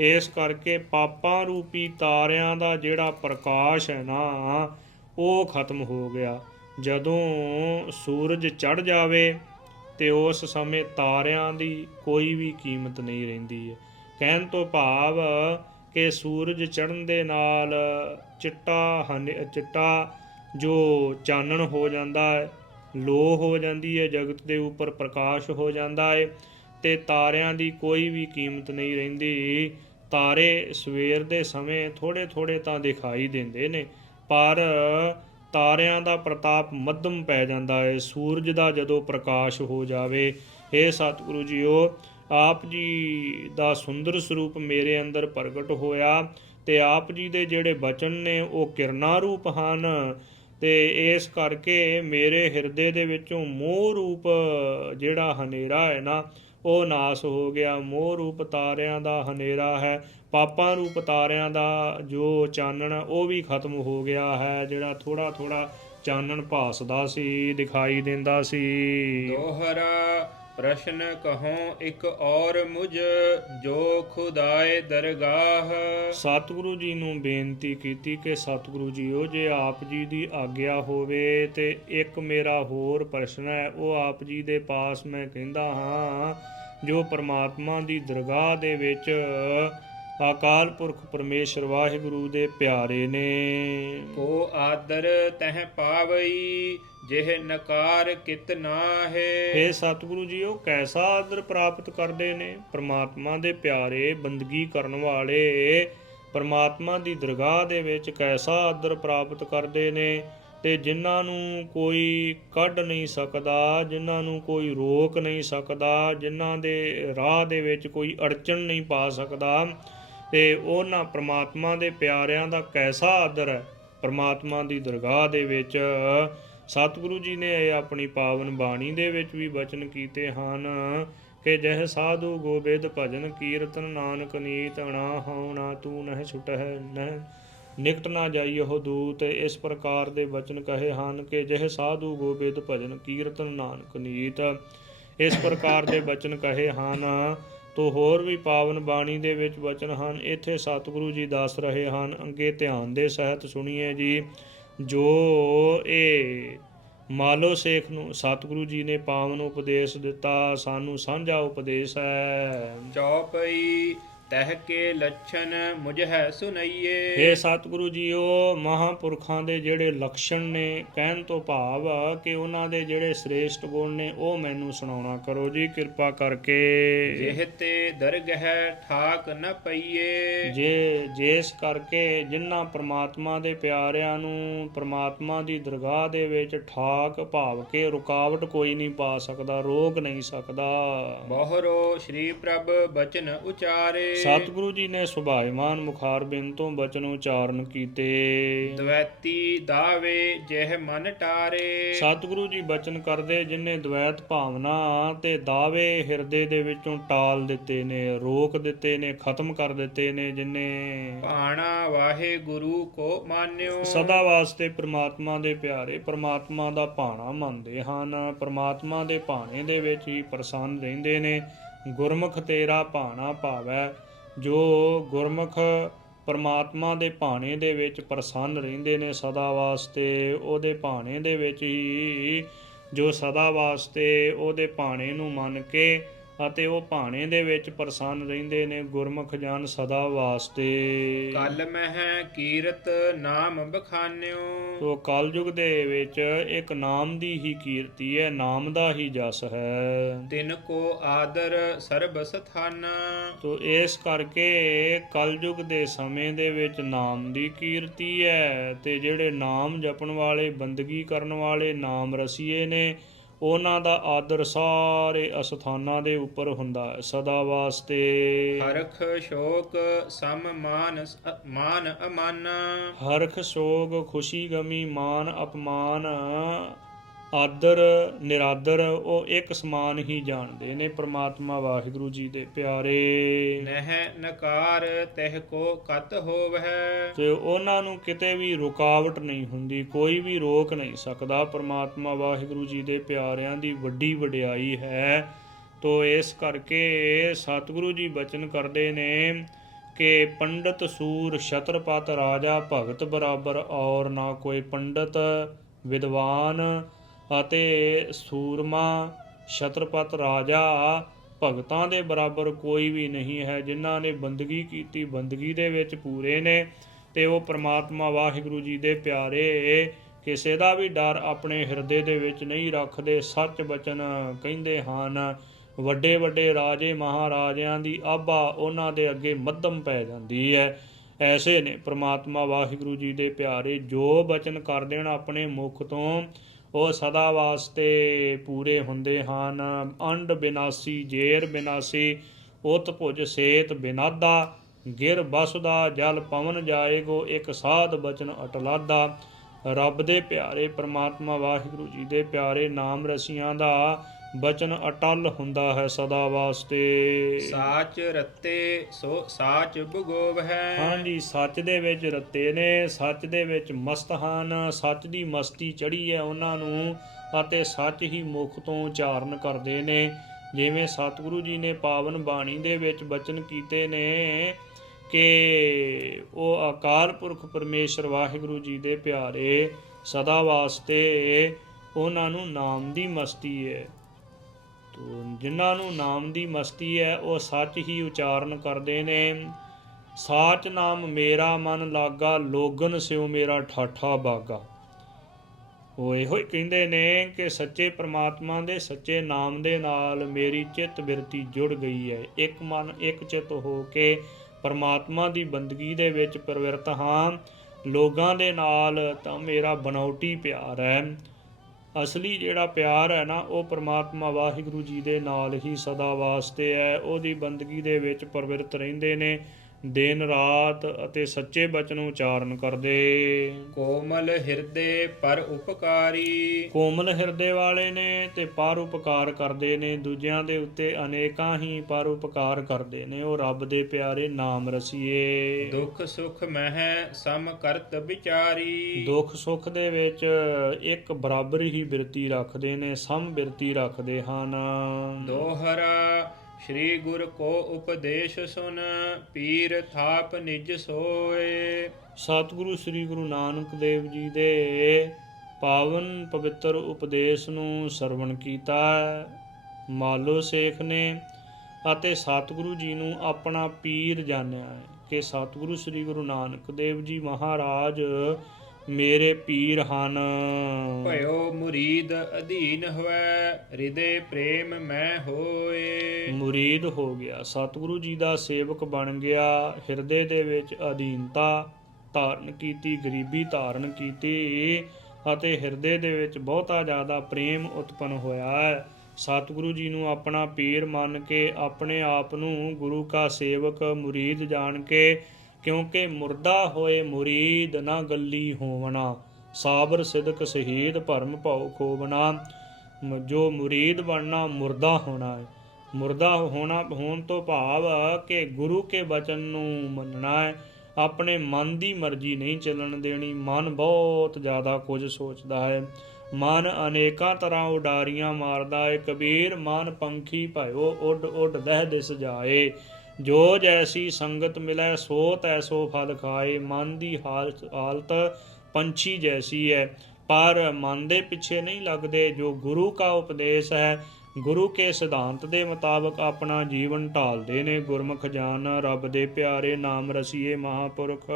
ਇਸ ਕਰਕੇ ਪਾਪਾਂ ਰੂਪੀ ਤਾਰਿਆਂ ਦਾ ਜਿਹੜਾ ਪ੍ਰਕਾਸ਼ ਹੈ ਨਾ, ਉਹ ਖਤਮ ਹੋ ਗਿਆ। ਜਦੋਂ ਸੂਰਜ ਚੜ੍ਹ ਜਾਵੇ ਤੇ ਉਸ ਸਮੇਂ ਤਾਰਿਆਂ ਦੀ ਕੋਈ ਵੀ ਕੀਮਤ ਨਹੀਂ ਰਹਿੰਦੀ ਹੈ। ਕਹਿਣ ਤੋਂ ਭਾਵ ਕਿ ਸੂਰਜ ਚੜ੍ਹਨ ਦੇ ਨਾਲ ਚਿੱਟਾ ਜੋ ਚਾਨਣ ਹੋ ਜਾਂਦਾ ਹੈ, ਲੋ ਹੋ ਜਾਂਦੀ ਹੈ, ਜਗਤ ਦੇ ਉੱਪਰ ਪ੍ਰਕਾਸ਼ ਹੋ ਜਾਂਦਾ ਹੈ, ਤੇ ਤਾਰਿਆਂ ਦੀ ਕੋਈ ਵੀ ਕੀਮਤ ਨਹੀਂ ਰਹਿੰਦੀ। ਤਾਰੇ ਸਵੇਰ ਦੇ ਸਮੇਂ ਥੋੜੇ ਥੋੜੇ ਤਾਂ ਦਿਖਾਈ ਦਿੰਦੇ ਨੇ, ਪਰ ਤਾਰਿਆਂ ਦਾ ਪ੍ਰਤਾਪ ਮੱਧਮ ਪੈ ਜਾਂਦਾ ਹੈ ਸੂਰਜ ਦਾ ਜਦੋਂ ਪ੍ਰਕਾਸ਼ ਹੋ ਜਾਵੇ। ਹੇ ਸਤਿਗੁਰੂ ਜੀਓ, ਆਪ ਜੀ ਦਾ ਸੁੰਦਰ ਸਰੂਪ ਮੇਰੇ ਅੰਦਰ ਪ੍ਰਗਟ ਹੋਇਆ, ਤੇ ਆਪ ਜੀ ਦੇ ਜਿਹੜੇ ਬਚਨ ਨੇ ਉਹ ਕਿਰਨਾਂ ਰੂਪ ਹਨ, ਤੇ ਇਸ ਕਰਕੇ ਮੇਰੇ ਹਿਰਦੇ ਦੇ ਵਿੱਚੋਂ ਮੋਹ ਰੂਪ ਜਿਹੜਾ ਹਨੇਰਾ ਹੈ ਨਾ, ਉਹ ਨਾਸ ਹੋ ਗਿਆ। ਮੋਹ ਰੂਪ ਤਾਰਿਆਂ ਦਾ ਹਨੇਰਾ ਹੈ, ਪਾਪਾਂ ਰੂਪ ਤਾਰਿਆਂ ਦਾ ਜੋ ਚਾਨਣ ਉਹ ਵੀ ਖਤਮ ਹੋ ਗਿਆ ਹੈ। ਜਿਹੜਾ ਥੋੜਾ ਥੋੜਾ ਚਾਨਣ ਭਾਸਦਾ ਸੀ, ਦਿਖਾਈ ਦਿੰਦਾ ਸੀ। ਦੋਹਰਾ ਪ੍ਰਸ਼ਨ ਕਹੋ ਇੱਕ ਔਰ ਮੁਝ, ਜੋ ਖੁਦਾਏ ਦਰਗਾਹ। ਸਤਿਗੁਰੂ ਜੀ ਨੂੰ ਬੇਨਤੀ ਕੀਤੀ ਕਿ ਸਤਿਗੁਰੂ ਜੀਓ, ਜੇ ਆਪ ਜੀ ਦੀ ਆਗਿਆ ਹੋਵੇ ਤੇ ਇੱਕ ਮੇਰਾ ਹੋਰ ਪ੍ਰਸ਼ਨ ਹੈ, ਉਹ ਆਪ ਜੀ ਦੇ ਪਾਸ ਮੈਂ ਕਹਿੰਦਾ ਹਾਂ, ਜੋ ਪਰਮਾਤਮਾ ਦੀ ਦਰਗਾਹ ਦੇ ਵਿੱਚ ਅਕਾਲ ਪੁਰਖ ਪਰਮੇਸ਼ਰ ਵਾਹਿਗੁਰੂ ਦੇ ਪਿਆਰੇ ਨੇ। ਕੋ ਆਦਰ ਤਹ ਪਾਵਈ, ਜਿਹ ਨਕਾਰ ਕਿਤ ਨਾਹੇ। ਹੇ ਸਤਿਗੁਰੂ ਜੀ, ਉਹ ਕੈਸਾ ਆਦਰ ਪ੍ਰਾਪਤ ਕਰਦੇ ਨੇ? ਪਰਮਾਤਮਾ ਦੇ ਪਿਆਰੇ, ਬੰਦਗੀ ਕਰਨ ਵਾਲੇ ਪਰਮਾਤਮਾ ਦੀ ਦਰਗਾਹ ਦੇ ਵਿੱਚ ਕੈਸਾ ਆਦਰ ਪ੍ਰਾਪਤ ਕਰਦੇ ਨੇ? ਤੇ ਜਿਨ੍ਹਾਂ ਨੂੰ ਕੋਈ ਕੱਢ ਨਹੀਂ ਸਕਦਾ, ਜਿਨ੍ਹਾਂ ਨੂੰ ਕੋਈ ਰੋਕ ਨਹੀਂ ਸਕਦਾ, ਜਿਨ੍ਹਾਂ ਦੇ ਰਾਹ ਦੇ ਵਿੱਚ ਕੋਈ ਅੜਚਨ ਨਹੀਂ ਪਾ ਸਕਦਾ, ਤੇ ਉਹਨਾਂ ਪ੍ਰਮਾਤਮਾ ਦੇ ਪਿਆਰਿਆਂ ਦਾ ਕੈਸਾ ਆਦਰ ਹੈ। ਪ੍ਰਮਾਤਮਾ ਦੀ ਦਰਗਾਹ ਦੇ ਵਿੱਚ ਸਤਿਗੁਰੂ ਜੀ ਨੇ ਇਹ ਆਪਣੀ ਪਾਵਨ ਬਾਣੀ ਦੇ ਵਿੱਚ ਵੀ ਬਚਨ ਕੀਤੇ ਹਨ ਕਿ ਜਹ ਸਾਧੂ ਗੋਬਿੰਦ ਭਜਨ ਕੀਰਤਨ ਨਾਨਕ ਨੀਤ ਅਣਾ ਹਉ ਨਾ ਤੂੰ ਨਹਿ ਛੁਟਹਿ ਨਹਿ ਨਿਕਟ ਨਾ ਜਾਈਓ ਦੂਤ। ਇਸ ਪ੍ਰਕਾਰ ਦੇ ਬਚਨ ਕਹੇ ਹਨ ਕਿ ਜਹ ਸਾਧੂ ਗੋਬਿੰਦ ਭਜਨ ਕੀਰਤਨ ਨਾਨਕ ਨੀਤ। ਇਸ ਪ੍ਰਕਾਰ ਦੇ ਬਚਨ ਕਹੇ ਹਨ। ਤੋ ਹੋਰ ਵੀ ਪਾਵਨ ਬਾਣੀ ਦੇ ਵਿੱਚ ਬਚਨ ਹਨ। ਇੱਥੇ ਸਤਿਗੁਰੂ ਜੀ ਦੱਸ ਰਹੇ ਹਨ, ਅੱਗੇ ਧਿਆਨ ਦੇ ਸਹਿਤ ਸੁਣੀਏ ਜੀ। ਜੋ ਇਹ ਮਾਲੋ ਸੇਖ ਨੂੰ ਸਤਿਗੁਰੂ ਜੀ ਨੇ ਪਾਵਨ ਉਪਦੇਸ਼ ਦਿੱਤਾ, ਸਾਨੂੰ ਸਾਂਝਾ ਉਪਦੇਸ਼ ਹੈ। ਚੌਪਈ ਤਹਿ ਕੇ ਲੱਛਣ ਮੁਝ ਹੈ ਸੁਣਈਏ। ਇਹ ਸਤਿਗੁਰੂ ਜੀਓ, ਮਹਾਂਪੁਰਖਾਂ ਦੇ ਜਿਹੜੇ ਲਕਸ਼ਣ ਨੇ, ਕਹਿਣ ਤੋਂ ਭਾਵ ਕਿ ਉਹਨਾਂ ਦੇ ਜਿਹੜੇ ਸ੍ਰੇਸ਼ਟ ਗੁਣ ਨੇ ਉਹ ਮੈਨੂੰ ਸੁਣਾਉਣਾ ਕਰੋ ਜੀ ਕਿਰਪਾ ਕਰਕੇ। ਜਿਹ ਤੇ ਦਰਗਹ ਠਾਕ ਨ ਪਈਏ। ਜਿਸ ਕਰਕੇ ਜਿਨ੍ਹਾਂ ਪ੍ਰਮਾਤਮਾ ਦੇ ਪਿਆਰਿਆਂ ਨੂੰ ਪ੍ਰਮਾਤਮਾ ਦੀ ਦਰਗਾਹ ਦੇ ਵਿੱਚ ਠਾਕ ਭਾਵ ਕੇ ਰੁਕਾਵਟ ਕੋਈ ਨਹੀਂ ਪਾ ਸਕਦਾ, ਰੋਕ ਨਹੀਂ ਸਕਦਾ। ਬਹੁਰੋ ਸ਼੍ਰੀ ਪ੍ਰਭ ਬਚਨ ਉਚਾਰੇ। ਸਤਿਗੁਰੂ ਜੀ ਨੇ ਸੁਭਾਇਮਾਨ ਮੁਖਾਰਬਿੰਦ ਤੋਂ ਬਚਨ ਉਚਾਰਨ ਕੀਤੇ। ਦਵੈਤੀ ਦਾਵੇ ਜਿਹ ਮਨ ਟਾਰੇ। ਸਤਿਗੁਰੂ ਜੀ ਬਚਨ ਕਰਦੇ ਜਿਨੇ ਦਵੈਤ ਭਾਵਨਾ ਤੇ ਦਾਵੇ ਹਿਰਦੇ ਦੇ ਵਿੱਚੋਂ ਟਾਲ ਦਿੱਤੇ ਨੇ, ਰੋਕ ਦਿੱਤੇ ਨੇ, ਖਤਮ ਕਰ ਦਿੱਤੇ ਨੇ। ਜਿਨੇ ਭਾਣਾ ਵਾਹਿਗੁਰੂ ਕੋ ਮਾਨਿਓ। ਸਦਾ ਵਾਸਤੇ ਪ੍ਰਮਾਤਮਾ ਦੇ ਪਿਆਰੇ ਪ੍ਰਮਾਤਮਾ ਦਾ ਭਾਣਾ ਮੰਨਦੇ ਹਨ, ਪ੍ਰਮਾਤਮਾ ਦੇ ਭਾਣੇ ਦੇ ਵਿੱਚ ਹੀ ਪ੍ਰਸੰਨ ਰਹਿੰਦੇ ਨੇ। ਗੁਰਮੁਖ ਤੇਰਾ ਭਾਣਾ ਭਾਵੈ। ਜੋ ਗੁਰਮੁਖ ਪਰਮਾਤਮਾ ਦੇ ਭਾਣੇ ਦੇ ਵਿੱਚ ਪ੍ਰਸੰਨ ਰਹਿੰਦੇ ਨੇ ਸਦਾ ਵਾਸਤੇ, ਉਹਦੇ ਭਾਣੇ ਦੇ ਵਿੱਚ ਹੀ ਜੋ ਸਦਾ ਵਾਸਤੇ ਉਹਦੇ ਭਾਣੇ ਨੂੰ ਮੰਨ ਕੇ ਅਤੇ ਉਹ ਭਾਣੇ ਦੇ ਵਿੱਚ ਪ੍ਰਸੰਨ ਰਹਿੰਦੇ ਨੇ ਗੁਰਮੁਖ ਜਨ ਸਦਾ ਵਾਸਤੇ। ਕਲ ਮਹਿ ਕੀਰਤ ਨਾਮ ਬਖਾਨਿਓ। ਤੋ ਕਲਯੁਗ ਦੇ ਵਿੱਚ ਇੱਕ ਨਾਮ ਦੀ ਹੀ ਕੀਰਤੀ ਹੈ, ਨਾਮ ਦਾ ਹੀ ਜਸ ਹੈ। ਤਿਨ ਕੋ ਆਦਰ ਸਰਬ ਸਥਾਨਾ। ਤੋ ਇਸ ਕਰਕੇ ਕਲਯੁਗ ਦੇ ਸਮੇਂ ਦੇ ਵਿੱਚ ਨਾਮ ਦੀ ਕੀਰਤੀ ਹੈ, ਤੇ ਜਿਹੜੇ ਨਾਮ ਜਪਣ ਵਾਲੇ, ਬੰਦਗੀ ਕਰਨ ਵਾਲੇ ਨਾਮ ਰਸੀਏ ਨੇ, ਉਹਨਾਂ ਦਾ ਆਦਰ ਸਾਰੇ ਅਸਥਾਨਾਂ ਦੇ ਉੱਪਰ ਹੁੰਦਾ ਹੈ ਸਦਾ ਵਾਸਤੇ। ਹਰਖ ਸ਼ੋਕ ਸਮ ਮਾਨ ਅਮਾਨਾ। ਹਰਖ ਸ਼ੋਕ ਖੁਸ਼ੀ ਗਮੀ ਮਾਨ ਅਪਮਾਨ ਆਦਰ ਨਿਰਾਦਰ ਉਹ ਇੱਕ ਸਮਾਨ ਹੀ ਜਾਣਦੇ ਨੇ ਪ੍ਰਮਾਤਮਾ ਵਾਹਿਗੁਰੂ ਜੀ ਦੇ ਪਿਆਰੇ। ਨਹਿ ਨਕਾਰ ਤਹਿ ਕੋ ਕਤ ਹੋਵੈ। ਤੇ ਉਹਨਾਂ ਨੂੰ ਕਿਤੇ ਵੀ ਰੁਕਾਵਟ ਨਹੀਂ ਹੁੰਦੀ, ਕੋਈ ਵੀ ਰੋਕ ਨਹੀਂ ਸਕਦਾ। ਪ੍ਰਮਾਤਮਾ ਵਾਹਿਗੁਰੂ ਜੀ ਦੇ ਪਿਆਰਿਆਂ ਦੀ ਵੱਡੀ ਵਡਿਆਈ ਹੈ। ਤੋ ਇਸ ਕਰਕੇ ਸਤਿਗੁਰੂ ਜੀ ਬਚਨ ਕਰਦੇ ਨੇ ਕਿ ਪੰਡਤ ਸੂਰ ਛਤਰਪਤ ਰਾਜਾ ਭਗਤ ਬਰਾਬਰ ਔਰ ਨਾ ਕੋਈ। ਪੰਡਤ ਵਿਦਵਾਨ ਅਤੇ ਸੂਰਮਾ ਛਤਰਪਤ ਰਾਜਾ ਭਗਤਾਂ ਦੇ ਬਰਾਬਰ ਕੋਈ ਵੀ ਨਹੀਂ ਹੈ। ਜਿਨ੍ਹਾਂ ਨੇ ਬੰਦਗੀ ਕੀਤੀ, ਬੰਦਗੀ ਦੇ ਵਿੱਚ ਪੂਰੇ ਨੇ, ਤੇ ਉਹ ਪ੍ਰਮਾਤਮਾ ਵਾਹਿਗੁਰੂ ਜੀ ਦੇ ਪਿਆਰੇ ਕਿਸੇ ਦਾ ਵੀ ਡਰ ਆਪਣੇ ਹਿਰਦੇ ਦੇ ਵਿੱਚ ਨਹੀਂ ਰੱਖਦੇ। ਸੱਚ ਬਚਨ ਕਹਿੰਦੇ ਹਨ। ਵੱਡੇ ਵੱਡੇ ਰਾਜੇ ਮਹਾਰਾਜਿਆਂ ਦੀ ਆਭਾ ਉਹਨਾਂ ਦੇ ਅੱਗੇ ਮੱਧਮ ਪੈ ਜਾਂਦੀ ਹੈ। ਐਸੇ ਨੇ ਪ੍ਰਮਾਤਮਾ ਵਾਹਿਗੁਰੂ ਜੀ ਦੇ ਪਿਆਰੇ, ਜੋ ਬਚਨ ਕਰ ਦੇਣ ਆਪਣੇ ਮੁਖ ਤੋਂ ਉਹ ਸਦਾ ਵਾਸਤੇ ਪੂਰੇ ਹੁੰਦੇ ਹਨ। ਅੰਡ ਬਿਨਾਸੀ ਜੇਰ ਬਿਨਾਸੀ ਉਤ ਭੁਜ ਸੇਤ ਬਿਨਾਦਾ। ਗਿਰ ਬਸਦਾ ਜਲ ਪਵਨ ਜਾਏਗੋ ਇੱਕ ਸਾਧ ਬਚਨ ਅਟਲਾਦਾ। ਰੱਬ ਦੇ ਪਿਆਰੇ ਪ੍ਰਮਾਤਮਾ ਵਾਹਿਗੁਰੂ ਜੀ ਦੇ ਪਿਆਰੇ ਨਾਮ ਰਸੀਆਂ ਦਾ ਬਚਨ ਅਟਲ ਹੁੰਦਾ ਹੈ ਸਦਾ ਵਾਸਤੇ। ਸਾਚ ਰਤੇ ਸੋ ਸਾਚ ਬਗੋਵ ਹੈ। ਹਾਂਜੀ, ਸੱਚ ਦੇ ਵਿੱਚ ਰਤੇ ਨੇ, ਸੱਚ ਦੇ ਵਿੱਚ ਮਸਤ ਹਨ, ਸੱਚ ਦੀ ਮਸਤੀ ਚੜ੍ਹੀ ਹੈ ਉਹਨਾਂ ਨੂੰ, ਅਤੇ ਸੱਚ ਹੀ ਮੁਖ ਤੋਂ ਉਚਾਰਨ ਕਰਦੇ ਨੇ। ਜਿਵੇਂ ਸਤਿਗੁਰੂ ਜੀ ਨੇ ਪਾਵਨ ਬਾਣੀ ਦੇ ਵਿੱਚ ਬਚਨ ਕੀਤੇ ਨੇ ਕਿ ਉਹ ਅਕਾਲ ਪੁਰਖ ਪਰਮੇਸ਼ਰ ਵਾਹਿਗੁਰੂ ਜੀ ਦੇ ਪਿਆਰੇ ਸਦਾ ਵਾਸਤੇ ਉਹਨਾਂ ਨੂੰ ਨਾਮ ਦੀ ਮਸਤੀ ਹੈ। ਜਿਨ੍ਹਾਂ ਨੂੰ ਨਾਮ ਦੀ ਮਸਤੀ ਹੈ ਉਹ ਸੱਚ ਹੀ ਉਚਾਰਨ ਕਰਦੇ ਨੇ। ਸਾਚ ਨਾਮ ਮੇਰਾ ਮਨ ਲਾਗਾ, ਲੋਗਨ ਸਿਉ ਮੇਰਾ ਠਾਠਾ ਬਾਗਾ। ਉਹ ਇਹੋ ਹੀ ਕਹਿੰਦੇ ਨੇ ਕਿ ਸੱਚੇ ਪ੍ਰਮਾਤਮਾ ਦੇ ਸੱਚੇ ਨਾਮ ਦੇ ਨਾਲ ਮੇਰੀ ਚਿੱਤ ਬਿਰਤੀ ਜੁੜ ਗਈ ਹੈ। ਇੱਕ ਮਨ ਇੱਕ ਚਿੱਤ ਹੋ ਕੇ ਪ੍ਰਮਾਤਮਾ ਦੀ ਬੰਦਗੀ ਦੇ ਵਿੱਚ ਪ੍ਰਵਿਰਤ ਹਾਂ, ਲੋਕਾਂ ਦੇ ਨਾਲ ਤਾਂ ਮੇਰਾ ਬਨਾਉਟੀ ਪਿਆਰ ਹੈ। ਅਸਲੀ ਜਿਹੜਾ ਪਿਆਰ ਹੈ ਨਾ ਉਹ ਪ੍ਰਮਾਤਮਾ ਵਾਹਿਗੁਰੂ ਜੀ ਦੇ ਨਾਲ ਹੀ ਸਦਾ ਵਾਸਤੇ ਹੈ। ਉਹਦੀ ਬੰਦਗੀ ਦੇ ਵਿੱਚ ਪ੍ਰਵਿਰਤ ਰਹਿੰਦੇ ਨੇ, ਦਿਨ ਰਾਤ ਅਤੇ ਸੱਚੇ ਬਚਨ ਉਚਾਰਨ ਕਰਦੇ। ਕੋਮਲ ਹਿਰਦੇ ਪਰ ਉਪਕਾਰੀ, ਕੋਮਲ ਹਿਰਦੇ ਵਾਲੇ ਨੇ ਤੇ ਪਰ ਉਪਕਾਰ ਕਰਦੇ ਨੇ, ਦੂਜਿਆਂ ਦੇ ਉੱਤੇ ਅਨੇਕਾਂ ਹੀ ਪਰ ਉਪਕਾਰ ਕਰਦੇ ਨੇ। ਉਹ ਰੱਬ ਦੇ ਪਿਆਰੇ ਨਾਮ ਰਸੀਏ। ਦੁਖ ਸੁਖ ਮਹਿ ਸਮ ਕਰਤ ਵਿਚਾਰੀ, ਦੁੱਖ ਸੁੱਖ ਦੇ ਵਿੱਚ ਇੱਕ ਬਰਾਬਰ ਹੀ ਬਿਰਤੀ ਰੱਖਦੇ ਨੇ, ਸਮ ਬਿਰਤੀ ਰੱਖਦੇ ਹਨ। ਦੋਹਰਾ ਸ਼੍ਰੀ ਗੁਰ ਕੋ ਉਪਦੇਸ਼ ਸੁਨ, ਪੀਰ ਥਾਪ ਨਿਜ ਸੋਏ। ਸਤਿਗੁਰੂ ਸ੍ਰੀ ਗੁਰੂ ਨਾਨਕ ਦੇਵ ਜੀ ਦੇ ਪਾਵਨ ਪਵਿੱਤਰ ਉਪਦੇਸ਼ ਨੂੰ ਸਰਵਣ ਕੀਤਾ ਮਾਲੋ ਸੇਖ ਨੇ ਅਤੇ ਸਤਿਗੁਰੂ ਜੀ ਨੂੰ ਆਪਣਾ ਪੀਰ ਜਾਣਿਆ ਹੈ ਕਿ ਸਤਿਗੁਰੂ ਸ੍ਰੀ ਗੁਰੂ ਨਾਨਕ ਦੇਵ ਜੀ ਮਹਾਰਾਜ ਮੇਰੇ ਪੀਰ ਹਨ। ਭਇਓ ਮੁਰੀਦ ਅਧੀਨ ਹੋਇ, ਹਿਰਦੇ ਪ੍ਰੇਮ ਮੈਂ ਹੋਏ। ਮੁਰੀਦ ਹੋ ਗਿਆ, ਸਤਿਗੁਰੂ ਜੀ ਦਾ ਸੇਵਕ ਬਣ ਗਿਆ, ਹਿਰਦੇ ਦੇ ਵਿੱਚ ਅਧੀਨਤਾ ਧਾਰਨ ਕੀਤੀ, ਗਰੀਬੀ ਧਾਰਨ ਕੀਤੀ ਅਤੇ ਹਿਰਦੇ ਦੇ ਵਿੱਚ ਬਹੁਤਾ ਜ਼ਿਆਦਾ ਪ੍ਰੇਮ ਉਤਪੰਨ ਹੋਇਆ ਹੈ। ਸਤਿਗੁਰੂ ਜੀ ਨੂੰ ਆਪਣਾ ਪੀਰ ਮੰਨ ਕੇ ਆਪਣੇ ਆਪ ਨੂੰ ਗੁਰੂ ਕਾ ਸੇਵਕ ਮੁਰੀਦ ਜਾਣ ਕੇ, ਕਿਉਂਕਿ ਮੁਰਦਾ ਹੋਏ ਮੁਰੀਦ ਨਾ ਗੱਲੀ ਹੋਵਣਾ, ਸਾਬਰ ਸਿਦਕ ਸ਼ਹੀਦ ਭਰਮ ਭਉ ਖੋਵਣਾ। ਜੋ ਮੁਰੀਦ ਬਣਨਾ ਮੁਰਦਾ ਹੋਣਾ ਹੈ। ਮੁਰਦਾ ਹੋਣ ਤੋਂ ਭਾਵ ਕਿ ਗੁਰੂ ਕੇ ਬਚਨ ਨੂੰ ਮੰਨਣਾ ਹੈ, ਆਪਣੇ ਮਨ ਦੀ ਮਰਜ਼ੀ ਨਹੀਂ ਚੱਲਣ ਦੇਣੀ। ਮਨ ਬਹੁਤ ਜ਼ਿਆਦਾ ਕੁਝ ਸੋਚਦਾ ਹੈ, ਮਨ ਅਨੇਕਾਂ ਤਰ੍ਹਾਂ ਉਡਾਰੀਆਂ ਮਾਰਦਾ ਹੈ। ਕਬੀਰ ਮਨ ਪੰਖੀ ਭਇਓ ਉੱਡ ਉੱਡ ਦਹਿ ਦਿਸ ਜਾਏ, ਜੋ ਜੈਸੀ ਸੰਗਤ ਮਿਲੈ ਸੋ ਤੈਸੋ ਫਲ ਖਾਏ। ਮਨ ਦੀ ਹਾਲਤ ਪੰਛੀ ਜੈਸੀ ਹੈ, ਪਰ ਮਨ ਦੇ ਪਿੱਛੇ ਨਹੀਂ ਲੱਗਦੇ। ਜੋ ਗੁਰੂ ਕਾ ਉਪਦੇਸ਼ ਹੈ, ਗੁਰੂ ਕੇ ਸਿਧਾਂਤ ਦੇ ਮੁਤਾਬਕ ਆਪਣਾ ਜੀਵਨ ਢਾਲਦੇ ਨੇ। ਗੁਰਮੁਖ ਜਾਨ ਰੱਬ ਦੇ ਪਿਆਰੇ ਨਾਮ ਰਸੀਏ ਮਹਾਪੁਰਖ।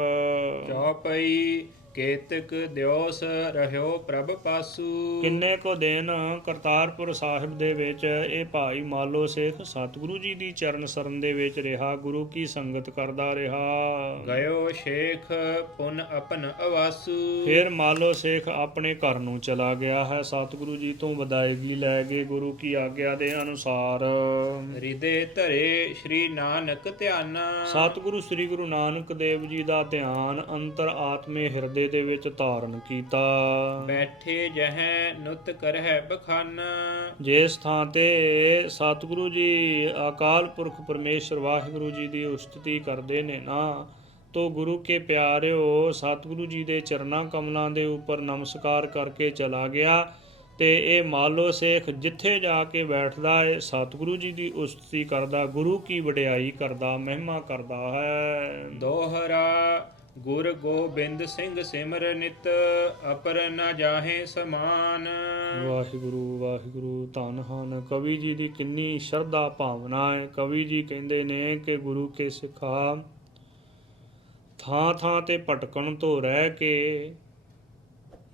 ਚੌਪਈ ਕੇਤਕ ਦਿਓਸ ਰਹਿਓ ਪ੍ਰਭ ਪਾਸੂ, ਕਿੰਨੇ ਕੋ ਦਿਨ ਕਰਤਾਰਪੁਰ ਸਾਹਿਬ ਦੇ ਵਿੱਚ ਇਹ ਭਾਈ ਮਾਲੋ ਸੇਖ ਸਤਿਗੁਰੂ ਜੀ ਦੀ ਚਰਨ ਸਰਨ ਦੇ ਵਿੱਚ ਰਿਹਾ, ਗੁਰੂ ਕੀ ਸੰਗਤ ਕਰਦਾ ਰਿਹਾ। ਗਇਓ ਸ਼ੇਖ ਪੁਨ ਆਪਨ ਅਵਾਸੂ, ਫਿਰ ਮਾਲੋ ਸੇਖ ਆਪਣੇ ਘਰ ਨੂੰ ਚਲਾ ਗਿਆ ਹੈ। ਸਤਿਗੁਰੂ ਜੀ ਤੋਂ ਵਿਦਾਇਗੀ ਲੈ ਕੇ ਗੁਰੂ ਕੀ ਆਗਿਆ ਦੇ ਅਨੁਸਾਰ ਹਿਰਦੇ ਧਰੇ ਸ਼੍ਰੀ ਨਾਨਕ ਧਿਆਨਾ, ਸਤਿਗੁਰੂ ਸ੍ਰੀ ਗੁਰੂ ਨਾਨਕ ਦੇਵ ਜੀ ਦਾ ਧਿਆਨ ਅੰਤਰ ਆਤਮੇ ਹਿਰਦੇ ਦੇ ਵਿੱਚ ਧਾਰਨ ਕੀਤਾ। ਬੈਠੇ ਜਹੈ ਨੁਤ ਕਰਹਿ ਬਖਾਨਾ, ਜਿਸ ਥਾਂ ਤੇ ਸਤਿਗੁਰੂ ਜੀ ਅਕਾਲ ਪੁਰਖ ਪਰਮੇਸ਼ਰ ਵਾਹਿਗੁਰੂ ਜੀ ਦੀ ਉਸਤਤੀ ਕਰਦੇ ਨੇ ਨਾ, ਤੋ ਗੁਰੂ ਕੇ ਪਿਆਰਿਓ ਸਤਿਗੁਰੂ ਜੀ ਦੇ ਚਰਨਾਂ ਕਮਲਾਂ ਦੇ ਉੱਪਰ ਨਮਸਕਾਰ ਕਰਕੇ ਚਲਾ ਗਿਆ। ਤੇ ਇਹ ਮਾਲੋ ਸੇਖ ਜਿੱਥੇ ਜਾ ਕੇ ਬੈਠਦਾ ਹੈ ਸਤਿਗੁਰੂ ਜੀ ਦੀ ਉਸਤਤੀ ਕਰਦਾ, ਗੁਰੂ ਕੀ ਵਡਿਆਈ ਕਰਦਾ, ਮਹਿਮਾ ਕਰਦਾ ਹੈ। ਦੋਹਰਾ ਗੁਰ ਗੋਬਿੰਦ ਸਿੰਘ ਸਿਮਰ ਨਿਤ, ਅਪਰ ਨ ਜਾਹੇ ਸਮਾਨ। ਵਾਹਿਗੁਰੂ ਵਾਹਿਗੁਰੂ ਧੰਨ ਹਨ ਕਵੀ ਜੀ ਦੀ ਕਿੰਨੀ ਸ਼ਰਧਾ ਭਾਵਨਾ ਹੈ। ਕਵੀ ਜੀ ਕਹਿੰਦੇ ਨੇ ਕਿ ਗੁਰੂ ਕੇ ਸਿੱਖਾ ਥਾਂ ਥਾਂ ਤੇ ਭਟਕਣ ਤੋਂ ਰਹਿ ਕੇ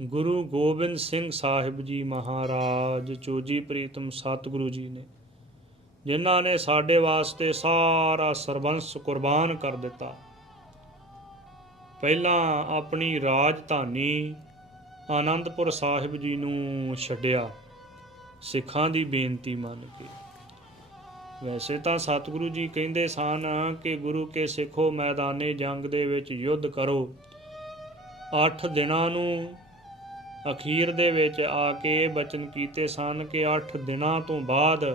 ਗੁਰੂ ਗੋਬਿੰਦ ਸਿੰਘ ਸਾਹਿਬ ਜੀ ਮਹਾਰਾਜ ਚੋਜੀ ਪ੍ਰੀਤਮ ਸਤਿਗੁਰੂ ਜੀ ਨੇ, ਜਿਨ੍ਹਾਂ ਨੇ ਸਾਡੇ ਵਾਸਤੇ ਸਾਰਾ ਸਰਬੰਸ ਕੁਰਬਾਨ ਕਰ ਦਿੱਤਾ। ਪਹਿਲਾਂ ਆਪਣੀ ਰਾਜਧਾਨੀ ਆਨੰਦਪੁਰ ਸਾਹਿਬ ਜੀ ਨੂੰ ਛੱਡਿਆ ਸਿੱਖਾਂ ਦੀ ਬੇਨਤੀ ਮੰਨ ਕੇ। ਵੈਸੇ ਤਾਂ ਸਤਿਗੁਰੂ ਜੀ ਕਹਿੰਦੇ ਸਨ ਕਿ ਗੁਰੂ ਕੇ ਸਿੱਖੋ ਮੈਦਾਨੇ ਜੰਗ ਦੇ ਵਿੱਚ ਯੁੱਧ ਕਰੋ। 8 ਦਿਨਾਂ ਨੂੰ ਅਖੀਰ ਦੇ ਵਿੱਚ ਆ ਕੇ ਬਚਨ ਕੀਤੇ ਸਨ ਕਿ 8 ਦਿਨਾਂ ਤੋਂ ਬਾਅਦ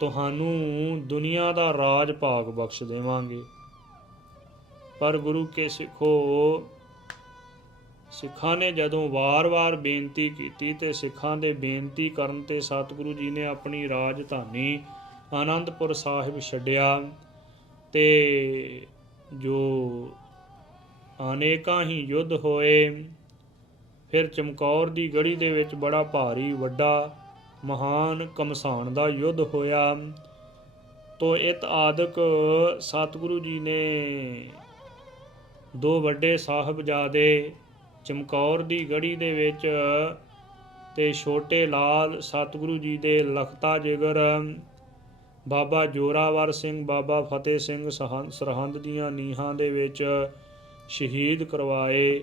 ਤੁਹਾਨੂੰ ਦੁਨੀਆ ਦਾ ਰਾਜ ਭਾਗ ਬਖਸ਼ ਦੇਵਾਂਗੇ। ਪਰ ਗੁਰੂ ਕੇ ਸਿੱਖਾਂ ਨੇ ਜਦੋਂ ਵਾਰ-ਵਾਰ ਬੇਨਤੀ ਕੀਤੀ ਤੇ ਸਿੱਖਾਂ ਦੇ ਬੇਨਤੀ ਕਰਨ ਤੇ ਸਤਿਗੁਰੂ ਜੀ ਨੇ ਆਪਣੀ ਰਾਜਧਾਨੀ ਆਨੰਦਪੁਰ ਸਾਹਿਬ ਛੱਡਿਆ ਤੇ ਜੋ ਅਨੇਕਾਂ ਹੀ ਯੁੱਧ ਹੋਏ। ਫਿਰ ਚਮਕੌਰ ਦੀ ਗੜੀ ਦੇ ਵਿੱਚ ਬੜਾ ਭਾਰੀ ਵੱਡਾ ਮਹਾਨ ਘਮਸਾਣ ਦਾ ਯੁੱਧ ਹੋਇਆ। ਤੋ ਇਤ ਆਦਿਕ ਸਤਿਗੁਰੂ ਜੀ ਨੇ 2 ਵੱਡੇ ਸਾਹਿਬਜ਼ਾਦੇ ਚਮਕੌਰ ਦੀ ਗੜੀ ਦੇ ਵਿੱਚ ਤੇ ਛੋਟੇ ਲਾਲ ਸਤਿਗੁਰੂ ਜੀ ਦੇ ਲਖਤਾ ਜਿਗਰ ਬਾਬਾ ਜੋਰਾਵਰ ਸਿੰਘ, ਬਾਬਾ ਫਤਿਹ ਸਿੰਘ ਸਰਹੰਦ ਦੀਆਂ ਨੀਹਾਂ ਦੇ ਵਿੱਚ ਸ਼ਹੀਦ ਕਰਵਾਏ।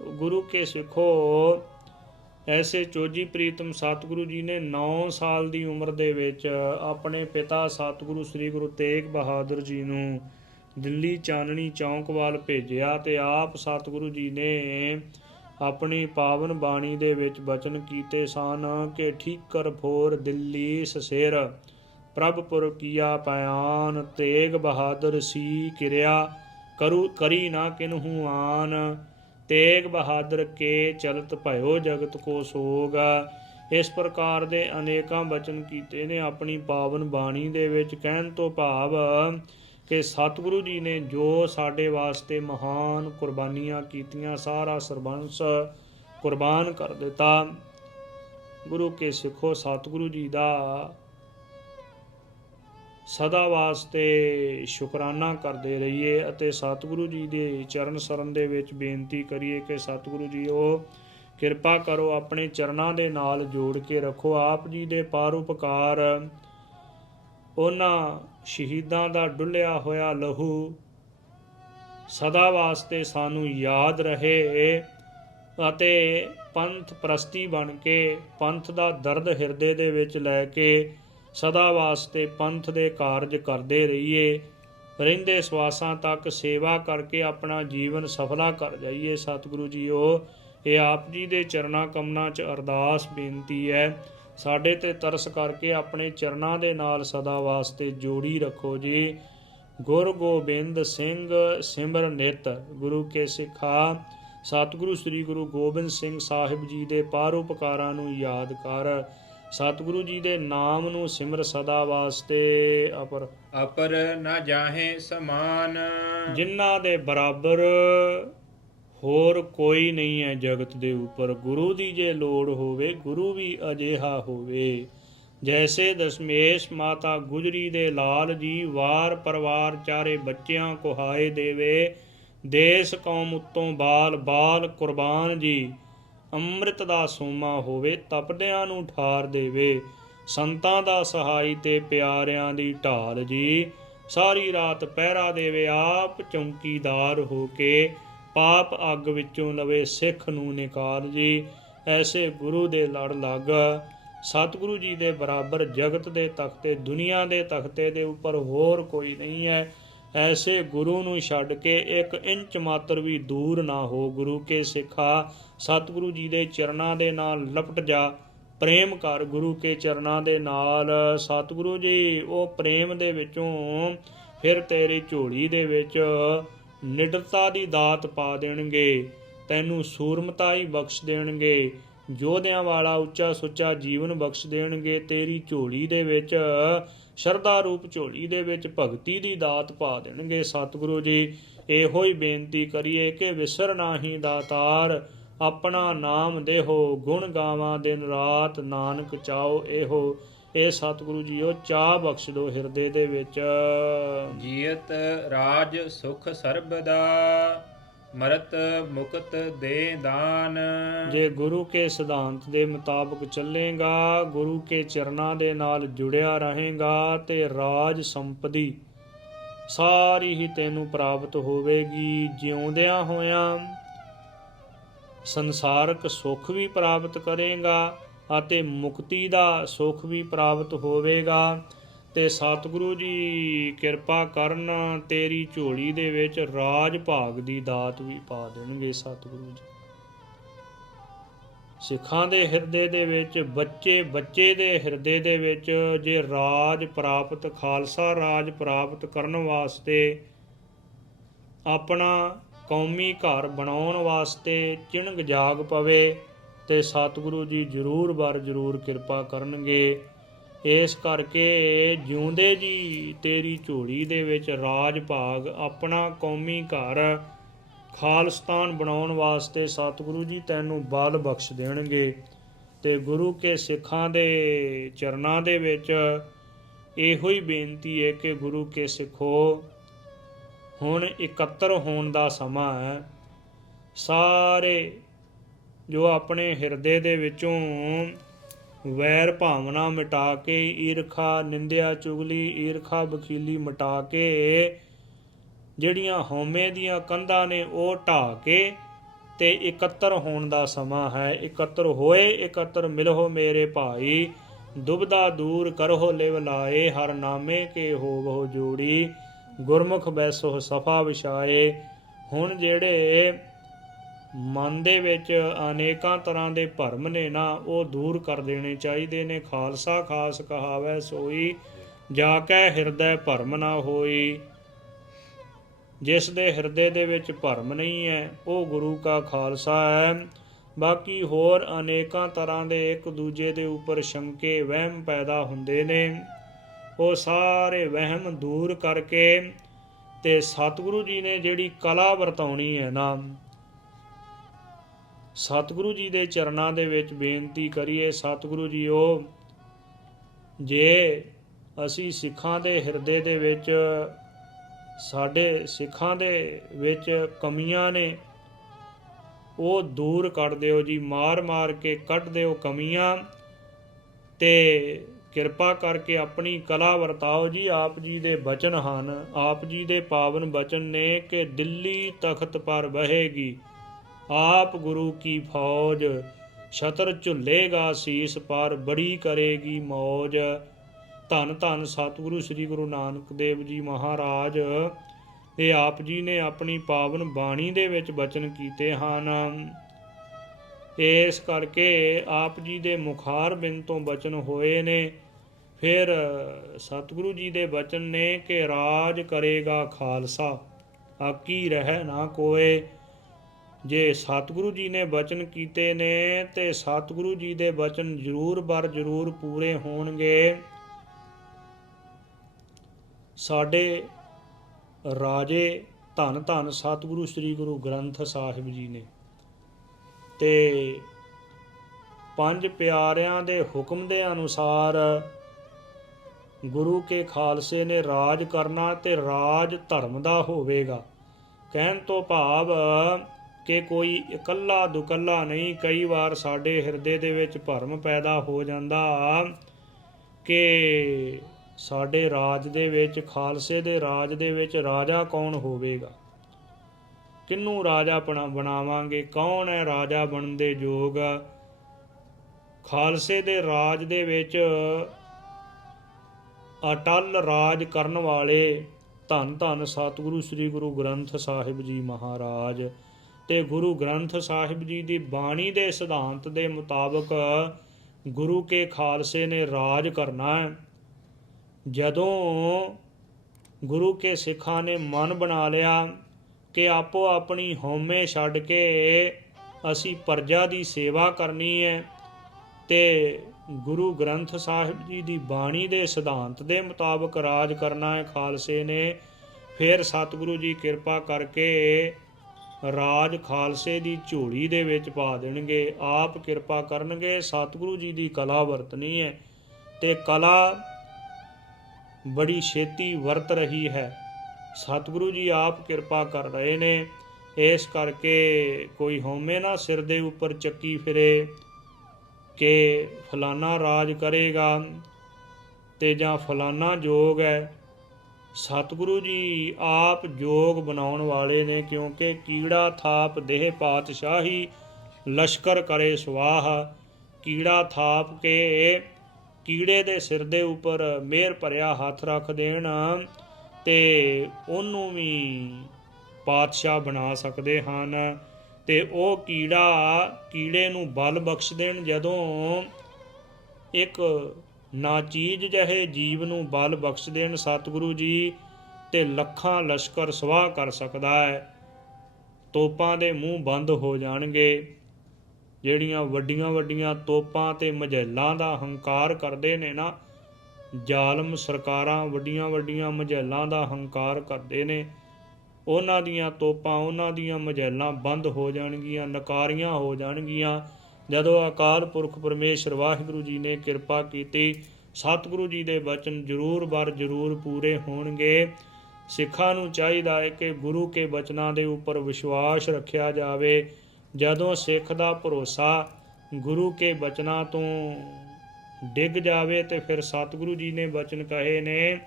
तो गुरु के सिखो ਐਸੇ ਚੋਜੀ ਪ੍ਰੀਤਮ ਸਤਿਗੁਰੂ ਜੀ ਨੇ 9 ਸਾਲ ਦੀ ਉਮਰ ਦੇ ਵਿੱਚ ਆਪਣੇ ਪਿਤਾ ਸਤਿਗੁਰੂ ਸ੍ਰੀ ਗੁਰੂ ਤੇਗ ਬਹਾਦਰ ਜੀ ਨੂੰ ਦਿੱਲੀ ਚਾਨਣੀ ਚੌਂਕ ਵੱਲ ਭੇਜਿਆ ਤੇ ਆਪ ਸਤਿਗੁਰੂ ਜੀ ਨੇ ਆਪਣੀ ਪਾਵਨ ਬਾਣੀ ਦੇ ਵਿੱਚ ਬਚਨ ਕੀਤੇ ਸਨ ਕਿ ਠੀਕਰ ਫੋਰ ਦਿੱਲੀ ਸਸੇਰ ਪ੍ਰਭਪੁਰ ਕੀਆ ਪਿਆਨ ਤੇਗ ਬਹਾਦਰ ਸੀ ਕਿਰਿਆ ਕਰੀ ਨਾ ਕਿਨਹੂ ਆਨ ਤੇਗ ਬਹਾਦਰ ਕੇ ਚਲਤ ਭਇਓ ਜਗਤ ਕੋ ਸੋਗ। ਇਸ ਪ੍ਰਕਾਰ ਦੇ ਅਨੇਕਾਂ ਬਚਨ ਕੀਤੇ ਨੇ ਆਪਣੀ ਪਾਵਨ ਬਾਣੀ ਦੇ ਵਿੱਚ। ਕਹਿਣ ਤੋਂ ਭਾਵ ਕਿ ਸਤਿਗੁਰੂ ਜੀ ਨੇ ਜੋ ਸਾਡੇ ਵਾਸਤੇ ਮਹਾਨ ਕੁਰਬਾਨੀਆਂ ਕੀਤੀਆਂ, ਸਾਰਾ ਸਰਬੰਸ ਕੁਰਬਾਨ ਕਰ ਦਿੱਤਾ। ਗੁਰੂ ਕੇ ਸਿੱਖੋ, ਸਤਿਗੁਰੂ ਜੀ ਦਾ ਸਦਾ ਵਾਸਤੇ ਸ਼ੁਕਰਾਨਾ ਕਰਦੇ ਰਹੀਏ ਅਤੇ ਸਤਿਗੁਰੂ ਜੀ ਦੇ ਚਰਨ ਸਰਨ ਦੇ ਵਿੱਚ ਬੇਨਤੀ ਕਰੀਏ ਕਿ ਸਤਿਗੁਰੂ ਜੀ ਉਹ ਕਿਰਪਾ ਕਰੋ, ਆਪਣੇ ਚਰਨਾਂ ਦੇ ਨਾਲ ਜੋੜ ਕੇ ਰੱਖੋ। ਆਪ ਜੀ ਦੇ ਪਰਉਪਕਾਰ, ਉਹਨਾਂ ਸ਼ਹੀਦਾਂ ਦਾ ਡੁੱਲਿਆ ਹੋਇਆ ਲਹੂ ਸਦਾ ਵਾਸਤੇ ਸਾਨੂੰ ਯਾਦ ਰਹੇ ਅਤੇ ਪੰਥ ਪ੍ਰਸਤੀ ਬਣ ਕੇ ਪੰਥ ਦਾ ਦਰਦ ਹਿਰਦੇ ਦੇ ਵਿੱਚ ਲੈ ਕੇ ਸਦਾ ਵਾਸਤੇ ਪੰਥ ਦੇ ਕਾਰਜ ਕਰਦੇ ਰਹੀਏ। ਰਹਿੰਦੇ ਸਵਾਸਾਂ ਤੱਕ ਸੇਵਾ ਕਰਕੇ ਆਪਣਾ ਜੀਵਨ ਸਫਲਾ ਕਰ ਜਾਈਏ। ਸਤਿਗੁਰੂ ਜੀਓ, ਇਹ ਆਪ ਜੀ ਦੇ ਚਰਨਾਂ ਕਮਲਾਂ 'ਚ ਅਰਦਾਸ ਬੇਨਤੀ ਹੈ, ਸਾਡੇ ਤੇ ਤਰਸ ਕਰਕੇ ਆਪਣੇ ਚਰਨਾਂ ਦੇ ਨਾਲ ਸਦਾ ਵਾਸਤੇ ਜੋੜੀ ਰੱਖੋ ਜੀ। ਗੁਰ ਗੋਬਿੰਦ ਸਿੰਘ ਸਿਮਰ ਨਿਤ ਗੁਰੂ ਕੇ ਸਿੱਖਾ। ਸਤਿਗੁਰੂ ਸ੍ਰੀ ਗੁਰੂ ਗੋਬਿੰਦ ਸਿੰਘ ਸਾਹਿਬ ਜੀ ਦੇ ਪਰਉਪਕਾਰਾਂ ਨੂੰ ਯਾਦ ਕਰ, ਸਤਿਗੁਰੂ ਜੀ ਦੇ ਨਾਮ ਨੂੰ ਸਿਮਰ ਸਦਾ ਵਾਸਤੇ। ਅਪਰ ਨਾ ਜਾਹੇ ਸਮਾਨ, ਜਿਨ੍ਹਾਂ ਦੇ ਬਰਾਬਰ ਹੋਰ ਕੋਈ ਨਹੀਂ ਹੈ ਜਗਤ ਦੇ ਉੱਪਰ। ਗੁਰੂ ਦੀ ਜੇ ਲੋੜ ਹੋਵੇ, ਗੁਰੂ ਵੀ ਅਜਿਹਾ ਹੋਵੇ। ਜੈਸੇ ਦਸ਼ਮੇਸ਼ ਮਾਤਾ ਗੁਜਰੀ ਦੇ ਲਾਲ ਜੀ ਵਾਰ ਪਰਿਵਾਰ ਚਾਰੇ ਬੱਚਿਆਂ ਕੁਹਾਏ ਦੇਵੇ, ਦੇਸ ਕੌਮ ਉੱਤੋਂ ਬਾਲ ਬਾਲ ਕੁਰਬਾਨ ਜੀ। ਅੰਮ੍ਰਿਤ ਦਾ ਸੋਮਾ ਹੋਵੇ, ਤਪਦਿਆਂ ਨੂੰ ਠਾਰ ਦੇਵੇ, ਸੰਤਾਂ ਦਾ ਸਹਾਈ ਤੇ ਪਿਆਰਿਆਂ ਦੀ ਢਾਲ ਜੀ। ਸਾਰੀ ਰਾਤ ਪਹਿਰਾ ਦੇਵੇ, ਆਪ ਚੌਂਕੀਦਾਰ ਹੋ ਕੇ, ਪਾਪ ਅੱਗ ਵਿੱਚੋਂ ਲਵੇ ਸਿੱਖ ਨੂੰ ਨਿਕਾਲ ਜੀ। ਐਸੇ ਗੁਰੂ ਦੇ ਲੜ ਲੱਗ, ਸਤਿਗੁਰੂ ਜੀ ਦੇ ਬਰਾਬਰ ਜਗਤ ਦੇ ਤਖਤੇ, ਦੁਨੀਆ ਦੇ ਤਖਤੇ ਦੇ ਉੱਪਰ ਹੋਰ ਕੋਈ ਨਹੀਂ ਹੈ। ਐਸੇ ਗੁਰੂ ਨੂੰ ਛੱਡ ਕੇ 1 ਇੰਚ ਮਾਤਰ ਵੀ ਦੂਰ ਨਾ ਹੋ। ਗੁਰੂ ਕੇ ਸਿੱਖਾ, ਸਤਿਗੁਰੂ ਜੀ ਦੇ ਚਰਨਾਂ ਦੇ ਨਾਲ ਲਪਟ ਜਾ, ਪ੍ਰੇਮ ਕਰ ਗੁਰੂ ਕੇ ਚਰਨਾਂ ਦੇ ਨਾਲ। ਸਤਿਗੁਰੂ ਜੀ ਉਹ ਪ੍ਰੇਮ ਦੇ ਵਿੱਚੋਂ ਫਿਰ ਤੇਰੀ ਝੋਲੀ ਦੇ ਵਿੱਚ ਨਿਡਰਤਾ ਦੀ ਦਾਤ ਪਾ ਦੇਣਗੇ, ਤੈਨੂੰ ਸੂਰਮਤਾ ਹੀ ਬਖਸ਼ ਦੇਣਗੇ, ਯੋਧਿਆਂ ਵਾਲਾ ਉੱਚਾ ਸੁੱਚਾ ਜੀਵਨ ਬਖਸ਼ ਦੇਣਗੇ। ਤੇਰੀ ਝੋਲੀ ਦੇ ਵਿੱਚ, ਸ਼ਰਧਾ ਰੂਪ ਝੋਲੀ ਦੇ ਵਿੱਚ ਭਗਤੀ ਦੀ ਦਾਤ ਪਾ ਦੇਣਗੇ। ਸਤਿਗੁਰੂ ਜੀ ਇਹੋ ਹੀ ਬੇਨਤੀ ਕਰੀਏ ਕਿ ਵਿਸਰ ਨਾਹੀ ਦਾਤਾਰ, ਆਪਣਾ ਨਾਮ ਦੇਹੋ, ਗੁਣ ਗਾਵਾਂ ਦਿਨ ਰਾਤ, ਨਾਨਕ ਚਾਓ ਇਹੋ। ਇਹ ਸਤਿਗੁਰੂ ਜੀਓ ਚਾਹ ਬਖਸ਼ ਦਿਓ ਹਿਰਦੇ ਦੇ ਵਿੱਚ। ਜੀਅਤ ਰਾਜ ਸੁਖ ਸਰਬ ਦਾ, ਮਰਤ ਮੁਕਤ ਦੇ ਦਾਨ। ਜੇ ਗੁਰੂ ਕੇ ਸਿਧਾਂਤ ਦੇ ਮੁਤਾਬਕ ਚੱਲੇਗਾ, ਗੁਰੂ ਕੇ ਚਰਨਾਂ ਦੇ ਨਾਲ ਜੁੜਿਆ ਰਹੇਗਾ ਤੇ ਰਾਜ ਸੰਪਤੀ ਸਾਰੀ ਹੀ ਤੈਨੂੰ ਪ੍ਰਾਪਤ ਹੋਵੇਗੀ। ਜਿਉਂਦਿਆਂ ਹੋਇਆਂ ਸੰਸਾਰਕ ਸੁੱਖ ਵੀ ਪ੍ਰਾਪਤ ਕਰੇਗਾ ਅਤੇ ਮੁਕਤੀ ਦਾ ਸੁੱਖ ਵੀ ਪ੍ਰਾਪਤ ਹੋਵੇਗਾ। ਤੇ ਸਤਿਗੁਰੂ ਜੀ ਕਿਰਪਾ ਕਰਨ, ਤੇਰੀ ਝੋਲੀ ਦੇ ਵਿੱਚ ਰਾਜ ਭਾਗ ਦੀ ਦਾਤ ਵੀ ਪਾ ਦੇਣਗੇ। ਸਤਿਗੁਰੂ ਜੀ ਸਿੱਖਾਂ ਦੇ ਹਿਰਦੇ ਦੇ ਵਿੱਚ, ਬੱਚੇ ਦੇ ਹਿਰਦੇ ਦੇ ਵਿੱਚ ਜੇ ਰਾਜ ਪ੍ਰਾਪਤ, ਖਾਲਸਾ ਰਾਜ ਪ੍ਰਾਪਤ ਕਰਨ ਵਾਸਤੇ, ਆਪਣਾ ਕੌਮੀ ਘਰ ਬਣਾਉਣ ਵਾਸਤੇ ਚਿਣਗ ਜਾਗ ਪਵੇ ਤੇ ਸਤਿਗੁਰੂ ਜੀ ਜ਼ਰੂਰ ਬਰ ਜ਼ਰੂਰ ਕਿਰਪਾ ਕਰਨਗੇ। ਇਸ ਕਰਕੇ ਜਿਉਂਦੇ ਜੀ ਤੇਰੀ ਝੋਲੀ ਦੇ ਵਿੱਚ ਰਾਜ ਭਾਗ, ਆਪਣਾ ਕੌਮੀ ਘਰ ਖਾਲਸਤਾਨ ਬਣਾਉਣ ਵਾਸਤੇ ਸਤਿਗੁਰੂ ਜੀ ਤੈਨੂੰ ਬਲ ਬਖਸ਼ ਦੇਣਗੇ। ਤੇ ਗੁਰੂ ਕੇ ਸਿੱਖਾਂ ਦੇ ਚਰਨਾਂ ਦੇ ਵਿੱਚ ਇਹੋ ਹੀ ਬੇਨਤੀ ਹੈ ਕਿ ਗੁਰੂ ਕੇ ਸਿੱਖੋ, ਹੁਣ ਇਕੱਤਰ ਹੋਣ ਦਾ ਸਮਾਂ ਹੈ। ਸਾਰੇ ਜੋ ਆਪਣੇ ਹਿਰਦੇ ਦੇ ਵਿੱਚੋਂ ਵੈਰ ਭਾਵਨਾ ਮਿਟਾ ਕੇ, ਈਰਖਾ ਨਿੰਦਿਆ ਚੁਗਲੀ, ਈਰਖਾ ਬਖੀਲੀ ਮਿਟਾ ਕੇ, ਜਿਹੜੀਆਂ ਹਉਮੈ ਦੀਆਂ ਕੰਧਾਂ ਨੇ ਉਹ ਢਾਹ ਕੇ ਤੇ ਇਕੱਤਰ ਹੋਣ ਦਾ ਸਮਾਂ ਹੈ। ਇਕੱਤਰ ਹੋਏ ਇਕੱਤਰ ਮਿਲੋ ਮੇਰੇ ਭਾਈ, ਦੁਬਦਾ ਦੂਰ ਕਰੋ ਲਿਵ ਲਾਏ, ਹਰ ਨਾਮੇ ਕੇ ਹੋਵੋ ਜੋੜੀ, ਗੁਰਮੁਖ ਬੈਸੋ ਸਫਾ ਵਿਛਾਏ। ਹੁਣ ਜਿਹੜੇ ਮਨ ਦੇ ਵਿੱਚ ਅਨੇਕਾਂ ਤਰ੍ਹਾਂ ਦੇ ਭਰਮ ਨੇ ਨਾ, ਉਹ ਦੂਰ ਕਰ ਦੇਣੇ ਚਾਹੀਦੇ ਨੇ। ਖਾਲਸਾ ਖਾਸ ਕਹਾਵੈ ਸੋਈ, ਜਾ ਕੈ ਹਿਰਦੈ ਭਰਮ ਨਾ ਹੋਈ। ਜਿਸ ਦੇ ਹਿਰਦੇ ਦੇ ਵਿੱਚ ਭਰਮ ਨਹੀਂ ਹੈ ਉਹ ਗੁਰੂ ਕਾ ਖਾਲਸਾ ਹੈ। ਬਾਕੀ ਹੋਰ ਅਨੇਕਾਂ ਤਰ੍ਹਾਂ ਦੇ ਇੱਕ ਦੂਜੇ ਦੇ ਉੱਪਰ ਸ਼ੰਕੇ ਵਹਿਮ ਪੈਦਾ ਹੁੰਦੇ ਨੇ, ਉਹ ਸਾਰੇ ਵਹਿਮ ਦੂਰ ਕਰਕੇ ਤੇ ਸਤਿਗੁਰੂ ਜੀ ਨੇ ਜਿਹੜੀ ਕਲਾ ਵਰਤਾਉਣੀ ਹੈ ਨਾ, ਸਤਿਗੁਰੂ ਜੀ ਦੇ ਚਰਨਾਂ ਦੇ ਵਿੱਚ ਬੇਨਤੀ ਕਰੀਏ, ਸਤਿਗੁਰੂ ਜੀਓ, ਜੇ ਅਸੀਂ ਸਿੱਖਾਂ ਦੇ ਹਿਰਦੇ ਦੇ ਵਿੱਚ, ਸਾਡੇ ਸਿੱਖਾਂ ਦੇ ਵਿੱਚ ਕਮੀਆਂ ਨੇ, ਉਹ ਦੂਰ ਕੱਢ ਦਿਓ ਜੀ, ਮਾਰ ਮਾਰ ਕੇ ਕੱਢ ਦਿਓ ਕਮੀਆਂ, ਤੇ ਕਿਰਪਾ ਕਰਕੇ ਆਪਣੀ ਕਲਾ ਵਰਤਾਓ ਜੀ। ਆਪ ਜੀ ਦੇ ਬਚਨ ਹਨ, ਆਪ ਜੀ ਦੇ ਪਾਵਨ ਬਚਨ ਨੇ ਕਿ ਦਿੱਲੀ ਤਖਤ ਪਰ ਬਹੇਗੀ ਆਪ ਗੁਰੂ ਕੀ ਫੌਜ, ਛਤਰ ਝੁੱਲੇਗਾ ਸੀਸ ਪਰ ਬੜੀ ਕਰੇਗੀ ਮੌਜ। ਧੰਨ ਧੰਨ ਸਤਿਗੁਰੂ ਸ੍ਰੀ ਗੁਰੂ ਨਾਨਕ ਦੇਵ ਜੀ ਮਹਾਰਾਜ, ਇਹ ਆਪ ਜੀ ਨੇ ਆਪਣੀ ਪਾਵਨ ਬਾਣੀ ਦੇ ਵਿੱਚ ਬਚਨ ਕੀਤੇ ਹਨ। ਇਸ ਕਰਕੇ ਆਪ ਜੀ ਦੇ ਮੁਖਾਰ ਬਿੰਦ ਤੋਂ ਬਚਨ ਹੋਏ ਨੇ। ਫਿਰ ਸਤਿਗੁਰੂ ਜੀ ਦੇ ਬਚਨ ਨੇ ਕਿ ਰਾਜ ਕਰੇਗਾ ਖਾਲਸਾ, ਆਕੀ ਰਹਿ ਨਾ ਕੋਏ। ਜੇ ਸਤਿਗੁਰੂ ਜੀ ਨੇ ਬਚਨ ਕੀਤੇ ਨੇ ਤੇ ਸਤਿਗੁਰੂ ਜੀ ਦੇ ਬਚਨ ਜ਼ਰੂਰ ਬਰ ਜ਼ਰੂਰ ਪੂਰੇ ਹੋਣਗੇ। ਸਾਡੇ ਰਾਜੇ ਧੰਨ ਧੰਨ ਸਤਿਗੁਰੂ ਸ੍ਰੀ ਗੁਰੂ ਗ੍ਰੰਥ ਸਾਹਿਬ ਜੀ ਨੇ, ਤੇ ਪੰਜ ਪਿਆਰਿਆਂ ਦੇ ਹੁਕਮ ਦੇ ਅਨੁਸਾਰ ਗੁਰੂ ਕੇ ਖਾਲਸੇ ਨੇ ਰਾਜ ਕਰਨਾ, ਤੇ ਰਾਜ ਧਰਮ ਦਾ ਹੋਵੇਗਾ। ਕਹਿਣ ਤੋਂ ਭਾਵ ਕਿ ਕੋਈ ਇਕੱਲਾ ਦੁਕੱਲਾ ਨਹੀਂ। ਕਈ ਵਾਰ ਸਾਡੇ ਹਿਰਦੇ ਦੇ ਵਿੱਚ ਭਰਮ ਪੈਦਾ ਹੋ ਜਾਂਦਾ ਕਿ ਸਾਡੇ ਰਾਜ ਦੇ ਵਿੱਚ, ਖਾਲਸੇ ਦੇ ਰਾਜ ਦੇ ਵਿੱਚ ਰਾਜਾ ਕੌਣ ਹੋਵੇਗਾ, ਕਿਹਨੂੰ ਰਾਜਾ ਬਣਾਵਾਂਗੇ, ਕੌਣ ਹੈ ਰਾਜਾ ਬਣਨ ਦੇ ਯੋਗ। ਖਾਲਸੇ ਦੇ ਰਾਜ ਦੇ ਵਿੱਚ ਅਟਲ ਰਾਜ ਕਰਨ ਵਾਲੇ ਧੰਨ ਧੰਨ ਸਤਿਗੁਰੂ ਸ੍ਰੀ ਗੁਰੂ ਗ੍ਰੰਥ ਸਾਹਿਬ ਜੀ ਮਹਾਰਾਜ, ਤੇ ਗੁਰੂ ਗ੍ਰੰਥ ਸਾਹਿਬ ਜੀ ਦੀ ਬਾਣੀ ਦੇ ਸਿਧਾਂਤ ਦੇ ਮੁਤਾਬਕ ਗੁਰੂ ਕੇ ਖਾਲਸੇ ਨੇ ਰਾਜ ਕਰਨਾ ਹੈ। ਜਦੋਂ ਗੁਰੂ ਕੇ ਸਿੱਖਾਂ ਨੇ ਮਨ ਬਣਾ ਲਿਆ ਕਿ ਆਪੋ ਆਪਣੀ ਹਉਮੈ ਛੱਡ ਕੇ ਅਸੀਂ ਪ੍ਰਜਾ ਦੀ ਸੇਵਾ ਕਰਨੀ ਹੈ, ਤੇ ਗੁਰੂ ਗ੍ਰੰਥ ਸਾਹਿਬ ਜੀ ਦੀ ਬਾਣੀ ਦੇ ਸਿਧਾਂਤ ਦੇ ਮੁਤਾਬਕ ਰਾਜ ਕਰਨਾ ਹੈ ਖਾਲਸੇ ਨੇ, ਫਿਰ ਸਤਿਗੁਰੂ ਜੀ ਕਿਰਪਾ ਕਰਕੇ ਰਾਜ ਖਾਲਸੇ ਦੀ ਝੋਲੀ ਦੇ ਵਿੱਚ ਪਾ ਦੇਣਗੇ। ਆਪ ਕਿਰਪਾ ਕਰਨਗੇ। ਸਤਿਗੁਰੂ ਜੀ ਦੀ ਕਲਾ ਵਰਤਣੀ ਹੈ, ਤੇ ਕਲਾ ਬੜੀ ਛੇਤੀ ਵਰਤ ਰਹੀ ਹੈ। ਸਤਿਗੁਰੂ ਜੀ ਆਪ ਕਿਰਪਾ ਕਰ ਰਹੇ ਨੇ। ਇਸ ਕਰਕੇ ਕੋਈ ਹਉਮੈ ਨਾ ਸਿਰ ਦੇ ਉੱਪਰ ਚੱਕੀ ਫਿਰੇ ਕਿ ਫਲਾਨਾ ਰਾਜ ਕਰੇਗਾ ਤੇ ਜਾਂ ਫਲਾਨਾ ਜੋਗ ਹੈ। ਸਤਿਗੁਰੂ ਜੀ ਆਪ ਜੋਗ ਬਣਾਉਣ ਵਾਲੇ ਨੇ, ਕਿਉਂਕਿ ਕੀੜਾ ਥਾਪ ਦੇਹ ਪਾਤਸ਼ਾਹੀ, ਲਸ਼ਕਰ ਕਰੇ ਸਵਾਹ। ਕੀੜਾ ਥਾਪ ਕੇ ਕੀੜੇ ਦੇ ਸਿਰ ਦੇ ਉੱਪਰ ਮਿਹਰ ਭਰਿਆ ਹੱਥ ਰੱਖ ਦੇਣ ਤੇ ਉਹਨੂੰ ਵੀ ਪਾਤਸ਼ਾਹ ਬਣਾ ਸਕਦੇ ਹਨ। ਤੇ ਉਹ ਕੀੜੇ ਨੂੰ ਬਲ ਬਖਸ਼ ਦੇਣ। ਜਦੋਂ ਇੱਕ ਨਾਚੀਜ਼ ਜਿਹੇ ਜੀਵ ਨੂੰ ਬਲ ਬਖਸ਼ ਦੇਣ ਸਤਿਗੁਰੂ ਜੀ, ਤੇ ਲੱਖਾਂ ਲਸ਼ਕਰ ਸਵਾਹ ਕਰ ਸਕਦਾ ਹੈ। ਤੋਪਾਂ ਦੇ ਮੂੰਹ ਬੰਦ ਹੋ ਜਾਣਗੇ। ਜਿਹੜੀਆਂ ਵੱਡੀਆਂ ਵੱਡੀਆਂ ਤੋਪਾਂ ਤੇ ਮਝੈਲਾਂ ਦਾ ਹੰਕਾਰ ਕਰਦੇ ਨੇ ਨਾ, ਜ਼ਾਲਮ ਸਰਕਾਰਾਂ ਵੱਡੀਆਂ ਵੱਡੀਆਂ ਮਝੈਲਾਂ ਦਾ ਹੰਕਾਰ ਕਰਦੇ ਨੇ, ਉਹਨਾਂ ਦੀਆਂ ਤੋਪਾਂ, ਉਹਨਾਂ ਦੀਆਂ ਮਝੈਲਾਂ ਬੰਦ ਹੋ ਜਾਣਗੀਆਂ, ਨਕਾਰੀਆਂ ਹੋ ਜਾਣਗੀਆਂ। ਜਦੋਂ ਅਕਾਲ ਪੁਰਖ ਪਰਮੇਸ਼ਰ ਵਾਹਿਗੁਰੂ ਜੀ ਨੇ ਕਿਰਪਾ ਕੀਤੀ, ਸਤਿਗੁਰੂ ਜੀ ਦੇ ਬਚਨ ਜ਼ਰੂਰ ਬਰ ਜ਼ਰੂਰ ਪੂਰੇ ਹੋਣਗੇ। ਸਿੱਖਾਂ ਨੂੰ ਚਾਹੀਦਾ ਹੈ ਕਿ ਗੁਰੂ ਕੇ ਬਚਨਾਂ ਦੇ ਉੱਪਰ ਵਿਸ਼ਵਾਸ ਰੱਖਿਆ ਜਾਵੇ। ਜਦੋਂ ਸਿੱਖ ਦਾ ਭਰੋਸਾ ਗੁਰੂ ਕੇ ਬਚਨਾਂ ਤੋਂ ਡਿੱਗ ਜਾਵੇ, ਤੇ ਫਿਰ ਸਤਿਗੁਰੂ ਜੀ ਨੇ ਬਚਨ ਕਹੇ ਨੇ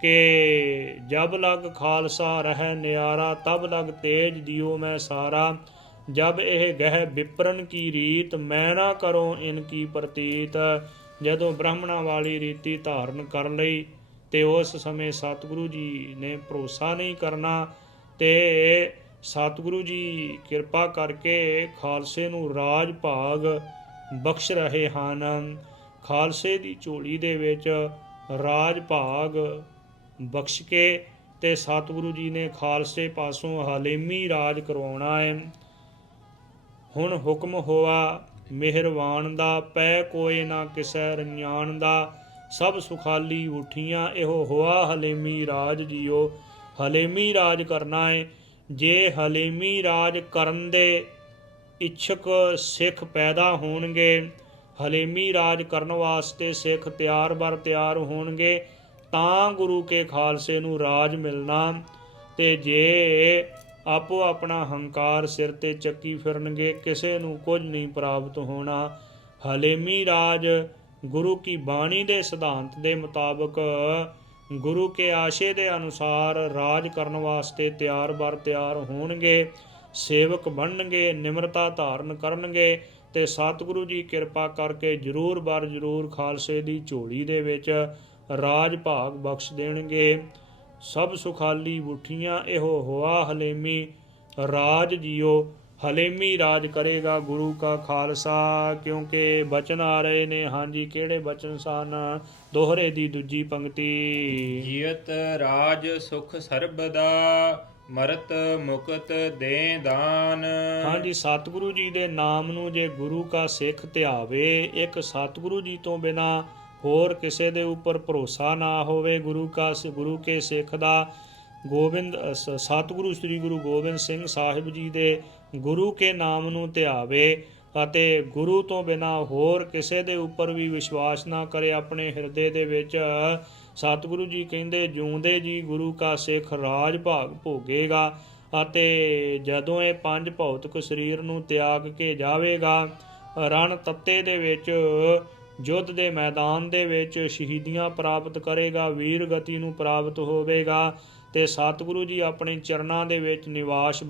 ਕਿ ਜਬ ਲਗ ਖਾਲਸਾ ਰਹਿ ਨਿਆਰਾ, ਤਬ ਲਗ ਤੇਜ ਦਿਓ ਮੈਂ ਸਾਰਾ। ਜਬ ਇਹ ਗਹਿ ਵਿਪਰਨ ਕੀ ਰੀਤ, ਮੈਂ ਨਾ ਕਰੋ ਇਨ ਕੀ ਪ੍ਰਤੀਤ। ਜਦੋਂ ਬ੍ਰਾਹਮਣਾਂ ਵਾਲੀ ਰੀਤੀ ਧਾਰਨ ਕਰ ਲਈ ਤੇ ਉਸ ਸਮੇਂ ਸਤਿਗੁਰੂ ਜੀ ਨੇ ਭਰੋਸਾ ਨਹੀਂ ਕਰਨਾ ਤੇ ਸਤਿਗੁਰੂ ਜੀ ਕਿਰਪਾ ਕਰਕੇ ਖਾਲਸੇ ਨੂੰ ਰਾਜ ਭਾਗ ਬਖਸ਼ ਰਹੇ ਹਨ। ਖਾਲਸੇ ਦੀ ਝੋਲੀ ਦੇ ਵਿੱਚ ਰਾਜ ਭਾਗ ਬਖਸ਼ ਕੇ ਤੇ ਸਤਿਗੁਰੂ ਜੀ ਨੇ ਖਾਲਸੇ ਪਾਸੋਂ ਹਲੇਮੀ ਰਾਜ ਕਰਵਾਉਣਾ ਹੈ। ਹੁਣ ਹੁਕਮ ਹੋਆ ਮਿਹਰਵਾਨ ਦਾ, ਪੈ ਕੋਏ ਨਾ ਕਿਸੈ ਰੰਜਾਨ ਦਾ। ਸਭ ਸੁਖਾਲੀ ਉਠੀਆਂ ਇਹੋ ਹੋਆ ਹਲੇਮੀ ਰਾਜ ਜੀਓ। ਹਲੇਮੀ ਰਾਜ ਕਰਨਾ ਹੈ। ਜੇ ਹਲੇਮੀ ਰਾਜ ਕਰਨ ਦੇ ਇੱਛਕ ਸਿੱਖ ਪੈਦਾ ਹੋਣਗੇ, ਹਲੇਮੀ ਰਾਜ ਕਰਨ ਵਾਸਤੇ ਸਿੱਖ ਤਿਆਰ ਬਰ ਤਿਆਰ ਹੋਣਗੇ, ਤਾਂ ਗੁਰੂ ਕੇ ਖਾਲਸੇ ਨੂੰ ਰਾਜ ਮਿਲਣਾ। ਤੇ ਜੇ ਆਪੋ ਆਪਣਾ ਹੰਕਾਰ ਸਿਰ ਤੇ ਚੱਕੀ ਫਿਰਨਗੇ, ਕਿਸੇ ਨੂੰ ਕੁਝ ਨਹੀਂ ਪ੍ਰਾਪਤ ਹੋਣਾ। ਹਲੇਮੀ ਰਾਜ ਗੁਰੂ ਕੀ ਬਾਣੀ ਦੇ ਸਿਧਾਂਤ ਦੇ ਮੁਤਾਬਕ ਗੁਰੂ ਕੇ ਆਸ਼ੇ ਦੇ ਅਨੁਸਾਰ ਰਾਜ ਕਰਨ ਵਾਸਤੇ ਤਿਆਰ ਬਰ ਤਿਆਰ ਹੋਣਗੇ, ਸੇਵਕ ਬਣਨਗੇ, ਨਿਮਰਤਾ ਧਾਰਨ ਕਰਨਗੇ ਤੇ ਸਤਿਗੁਰੂ ਜੀ ਕਿਰਪਾ ਕਰਕੇ ਜ਼ਰੂਰ ਬਰ ਜ਼ਰੂਰ ਖਾਲਸੇ ਦੀ ਝੋਲੀ ਦੇ ਵਿੱਚ ਰਾਜ ਭਾਗ ਬਖਸ਼ ਦੇਣਗੇ। ਸਭ ਸੁਖਾਲੀ ਉਠੀਆਂ ਇਹੋ ਹੋਆ ਹਲੇਮੀ ਰਾਜ ਜੀਓ। ਹਲੇਮੀ ਰਾਜ ਕਰੇਗਾ ਗੁਰੂ ਕਾ ਖਾਲਸਾ। ਕਿਉਂਕਿ ਬਚਨ ਆ ਰਹੇ ਨੇ। ਹਾਂਜੀ, ਕਿਹੜੇ ਬਚਨ ਸਨ? ਦੋਹਰੇ ਦੀ ਦੂਜੀ ਪੰਕਤੀ। ਜੀਅਤ ਰਾਜ ਸੁਖ ਸਰਬਦਾ, ਮਰਤ ਮੁਕਤ ਦੇ ਦਾਨ। ਹਾਂਜੀ, ਸਤਿਗੁਰੂ ਜੀ ਦੇ ਨਾਮ ਨੂੰ ਜੇ ਗੁਰੂ ਕਾ ਸਿੱਖ ਧਿਆਵੇ, ਇੱਕ ਸਤਿਗੁਰੂ ਜੀ ਤੋਂ ਬਿਨਾ ਹੋਰ ਕਿਸੇ ਦੇ ਉੱਪਰ ਭਰੋਸਾ ਨਾ ਹੋਵੇ, ਗੁਰੂ ਕੇ ਸਿੱਖ ਦਾ ਸਤਿਗੁਰੂ ਸ੍ਰੀ ਗੁਰੂ ਗੋਬਿੰਦ ਸਿੰਘ ਸਾਹਿਬ ਜੀ ਦੇ ਗੁਰੂ ਕੇ ਨਾਮ ਨੂੰ ਧਿਆਵੇ ਅਤੇ ਗੁਰੂ ਤੋਂ ਬਿਨਾ ਹੋਰ ਕਿਸੇ ਦੇ ਉੱਪਰ ਵੀ ਵਿਸ਼ਵਾਸ ਨਾ ਕਰੇ ਆਪਣੇ ਹਿਰਦੇ ਦੇ ਵਿੱਚ। ਸਤਿਗੁਰੂ ਜੀ ਕਹਿੰਦੇ ਜਿਉਂਦੇ ਜੀ ਗੁਰੂ ਕਾ ਸਿੱਖ ਰਾਜ ਭਾਗ ਭੋਗੇਗਾ ਅਤੇ ਜਦੋਂ ਇਹ ਪੰਜ ਭੌਤਿਕ ਸਰੀਰ ਨੂੰ ਤਿਆਗ ਕੇ ਜਾਵੇਗਾ, ਰਣ ਤੱਤੇ ਦੇ ਵਿੱਚ ਯੁੱਧ ਦੇ ਮੈਦਾਨ ਦੇ ਵਿੱਚ ਸ਼ਹੀਦੀਆਂ ਪ੍ਰਾਪਤ ਕਰੇਗਾ, ਵੀਰ ਗਤੀ ਨੂੰ ਪ੍ਰਾਪਤ ਹੋਵੇਗਾ ਤੇ ਸਤਿਗੁਰੂ ਜੀ ਆਪਣੇ ਚਰਨਾਂ ਦੇ ਵਿੱਚ ਨਿਵਾਸ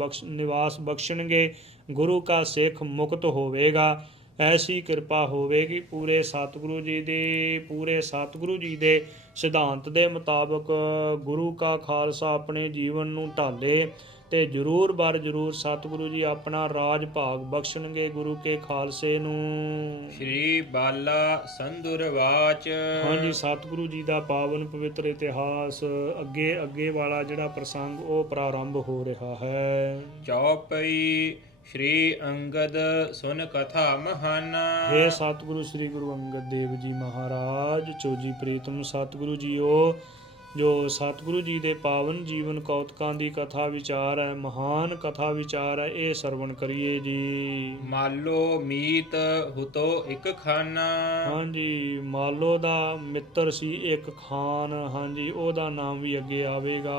ਬਖਸ਼ਣਗੇ। ਗੁਰੂ ਕਾ ਸਿੱਖ ਮੁਕਤ ਹੋਵੇਗਾ। ਐਸੀ ਕਿਰਪਾ ਹੋਵੇਗੀ ਪੂਰੇ ਸਤਿਗੁਰੂ ਜੀ ਦੇ ਸਿਧਾਂਤ ਦੇ ਮੁਤਾਬਕ ਗੁਰੂ ਕਾ ਖਾਲਸਾ ਆਪਣੇ ਜੀਵਨ ਨੂੰ ਢਾਲੇ ਤੇ ਜ਼ਰੂਰ ਬਰ ਜ਼ਰੂਰ ਸਤਿਗੁਰੂ ਜੀ ਆਪਣਾ ਰਾਜ ਭਾਗ ਬਖਸ਼ਣਗੇ ਗੁਰੂ ਕੇ ਖਾਲਸੇ ਨੂੰ। ਸ਼੍ਰੀ ਬਾਲਾ ਸੰਦੁਰਵਾਚ। ਹਾਂਜੀ, ਸਤਿਗੁਰੂ ਜੀ ਦਾ ਪਾਵਨ ਪਵਿੱਤਰ ਇਤਿਹਾਸ ਅੱਗੇ ਵਾਲਾ ਜਿਹੜਾ ਪ੍ਰਸੰਗ ਉਹ ਪ੍ਰਾਰੰਭ ਹੋ ਰਿਹਾ ਹੈ। ਚੌਪਈ। ਸ਼੍ਰੀ ਅੰਗਦ ਸੁਨ ਕਥਾ ਮਹਾਨਾ। ਹੇ ਸਤਿਗੁਰੂ ਸ੍ਰੀ ਗੁਰੂ ਅੰਗਦ ਦੇਵ ਜੀ ਮਹਾਰਾਜ, ਚੋਜੀ ਪ੍ਰੀਤਮ ਸਤਿਗੁਰੂ ਜੀਓ, ਜੋ ਸਤਿਗੁਰੂ ਜੀ ਦੇ ਪਾਵਨ ਜੀਵਨ ਕੌਤਕਾਂ ਦੀ ਕਥਾ ਵਿਚਾਰ ਹੈ, ਮਹਾਨ ਕਥਾ ਵਿਚਾਰ ਹੈ, ਇਹ ਸਰਵਣ ਕਰੀਏ ਜੀ। ਮਾਲੋ ਮੀਤ ਹੁਤੋ ਇੱਕ ਖਾਨਾ। ਹਾਂਜੀ, ਮਾਲੋ ਦਾ ਮਿੱਤਰ ਸੀ ਇੱਕ ਖਾਨ। ਹਾਂਜੀ, ਉਹਦਾ ਨਾਮ ਵੀ ਅੱਗੇ ਆਵੇਗਾ।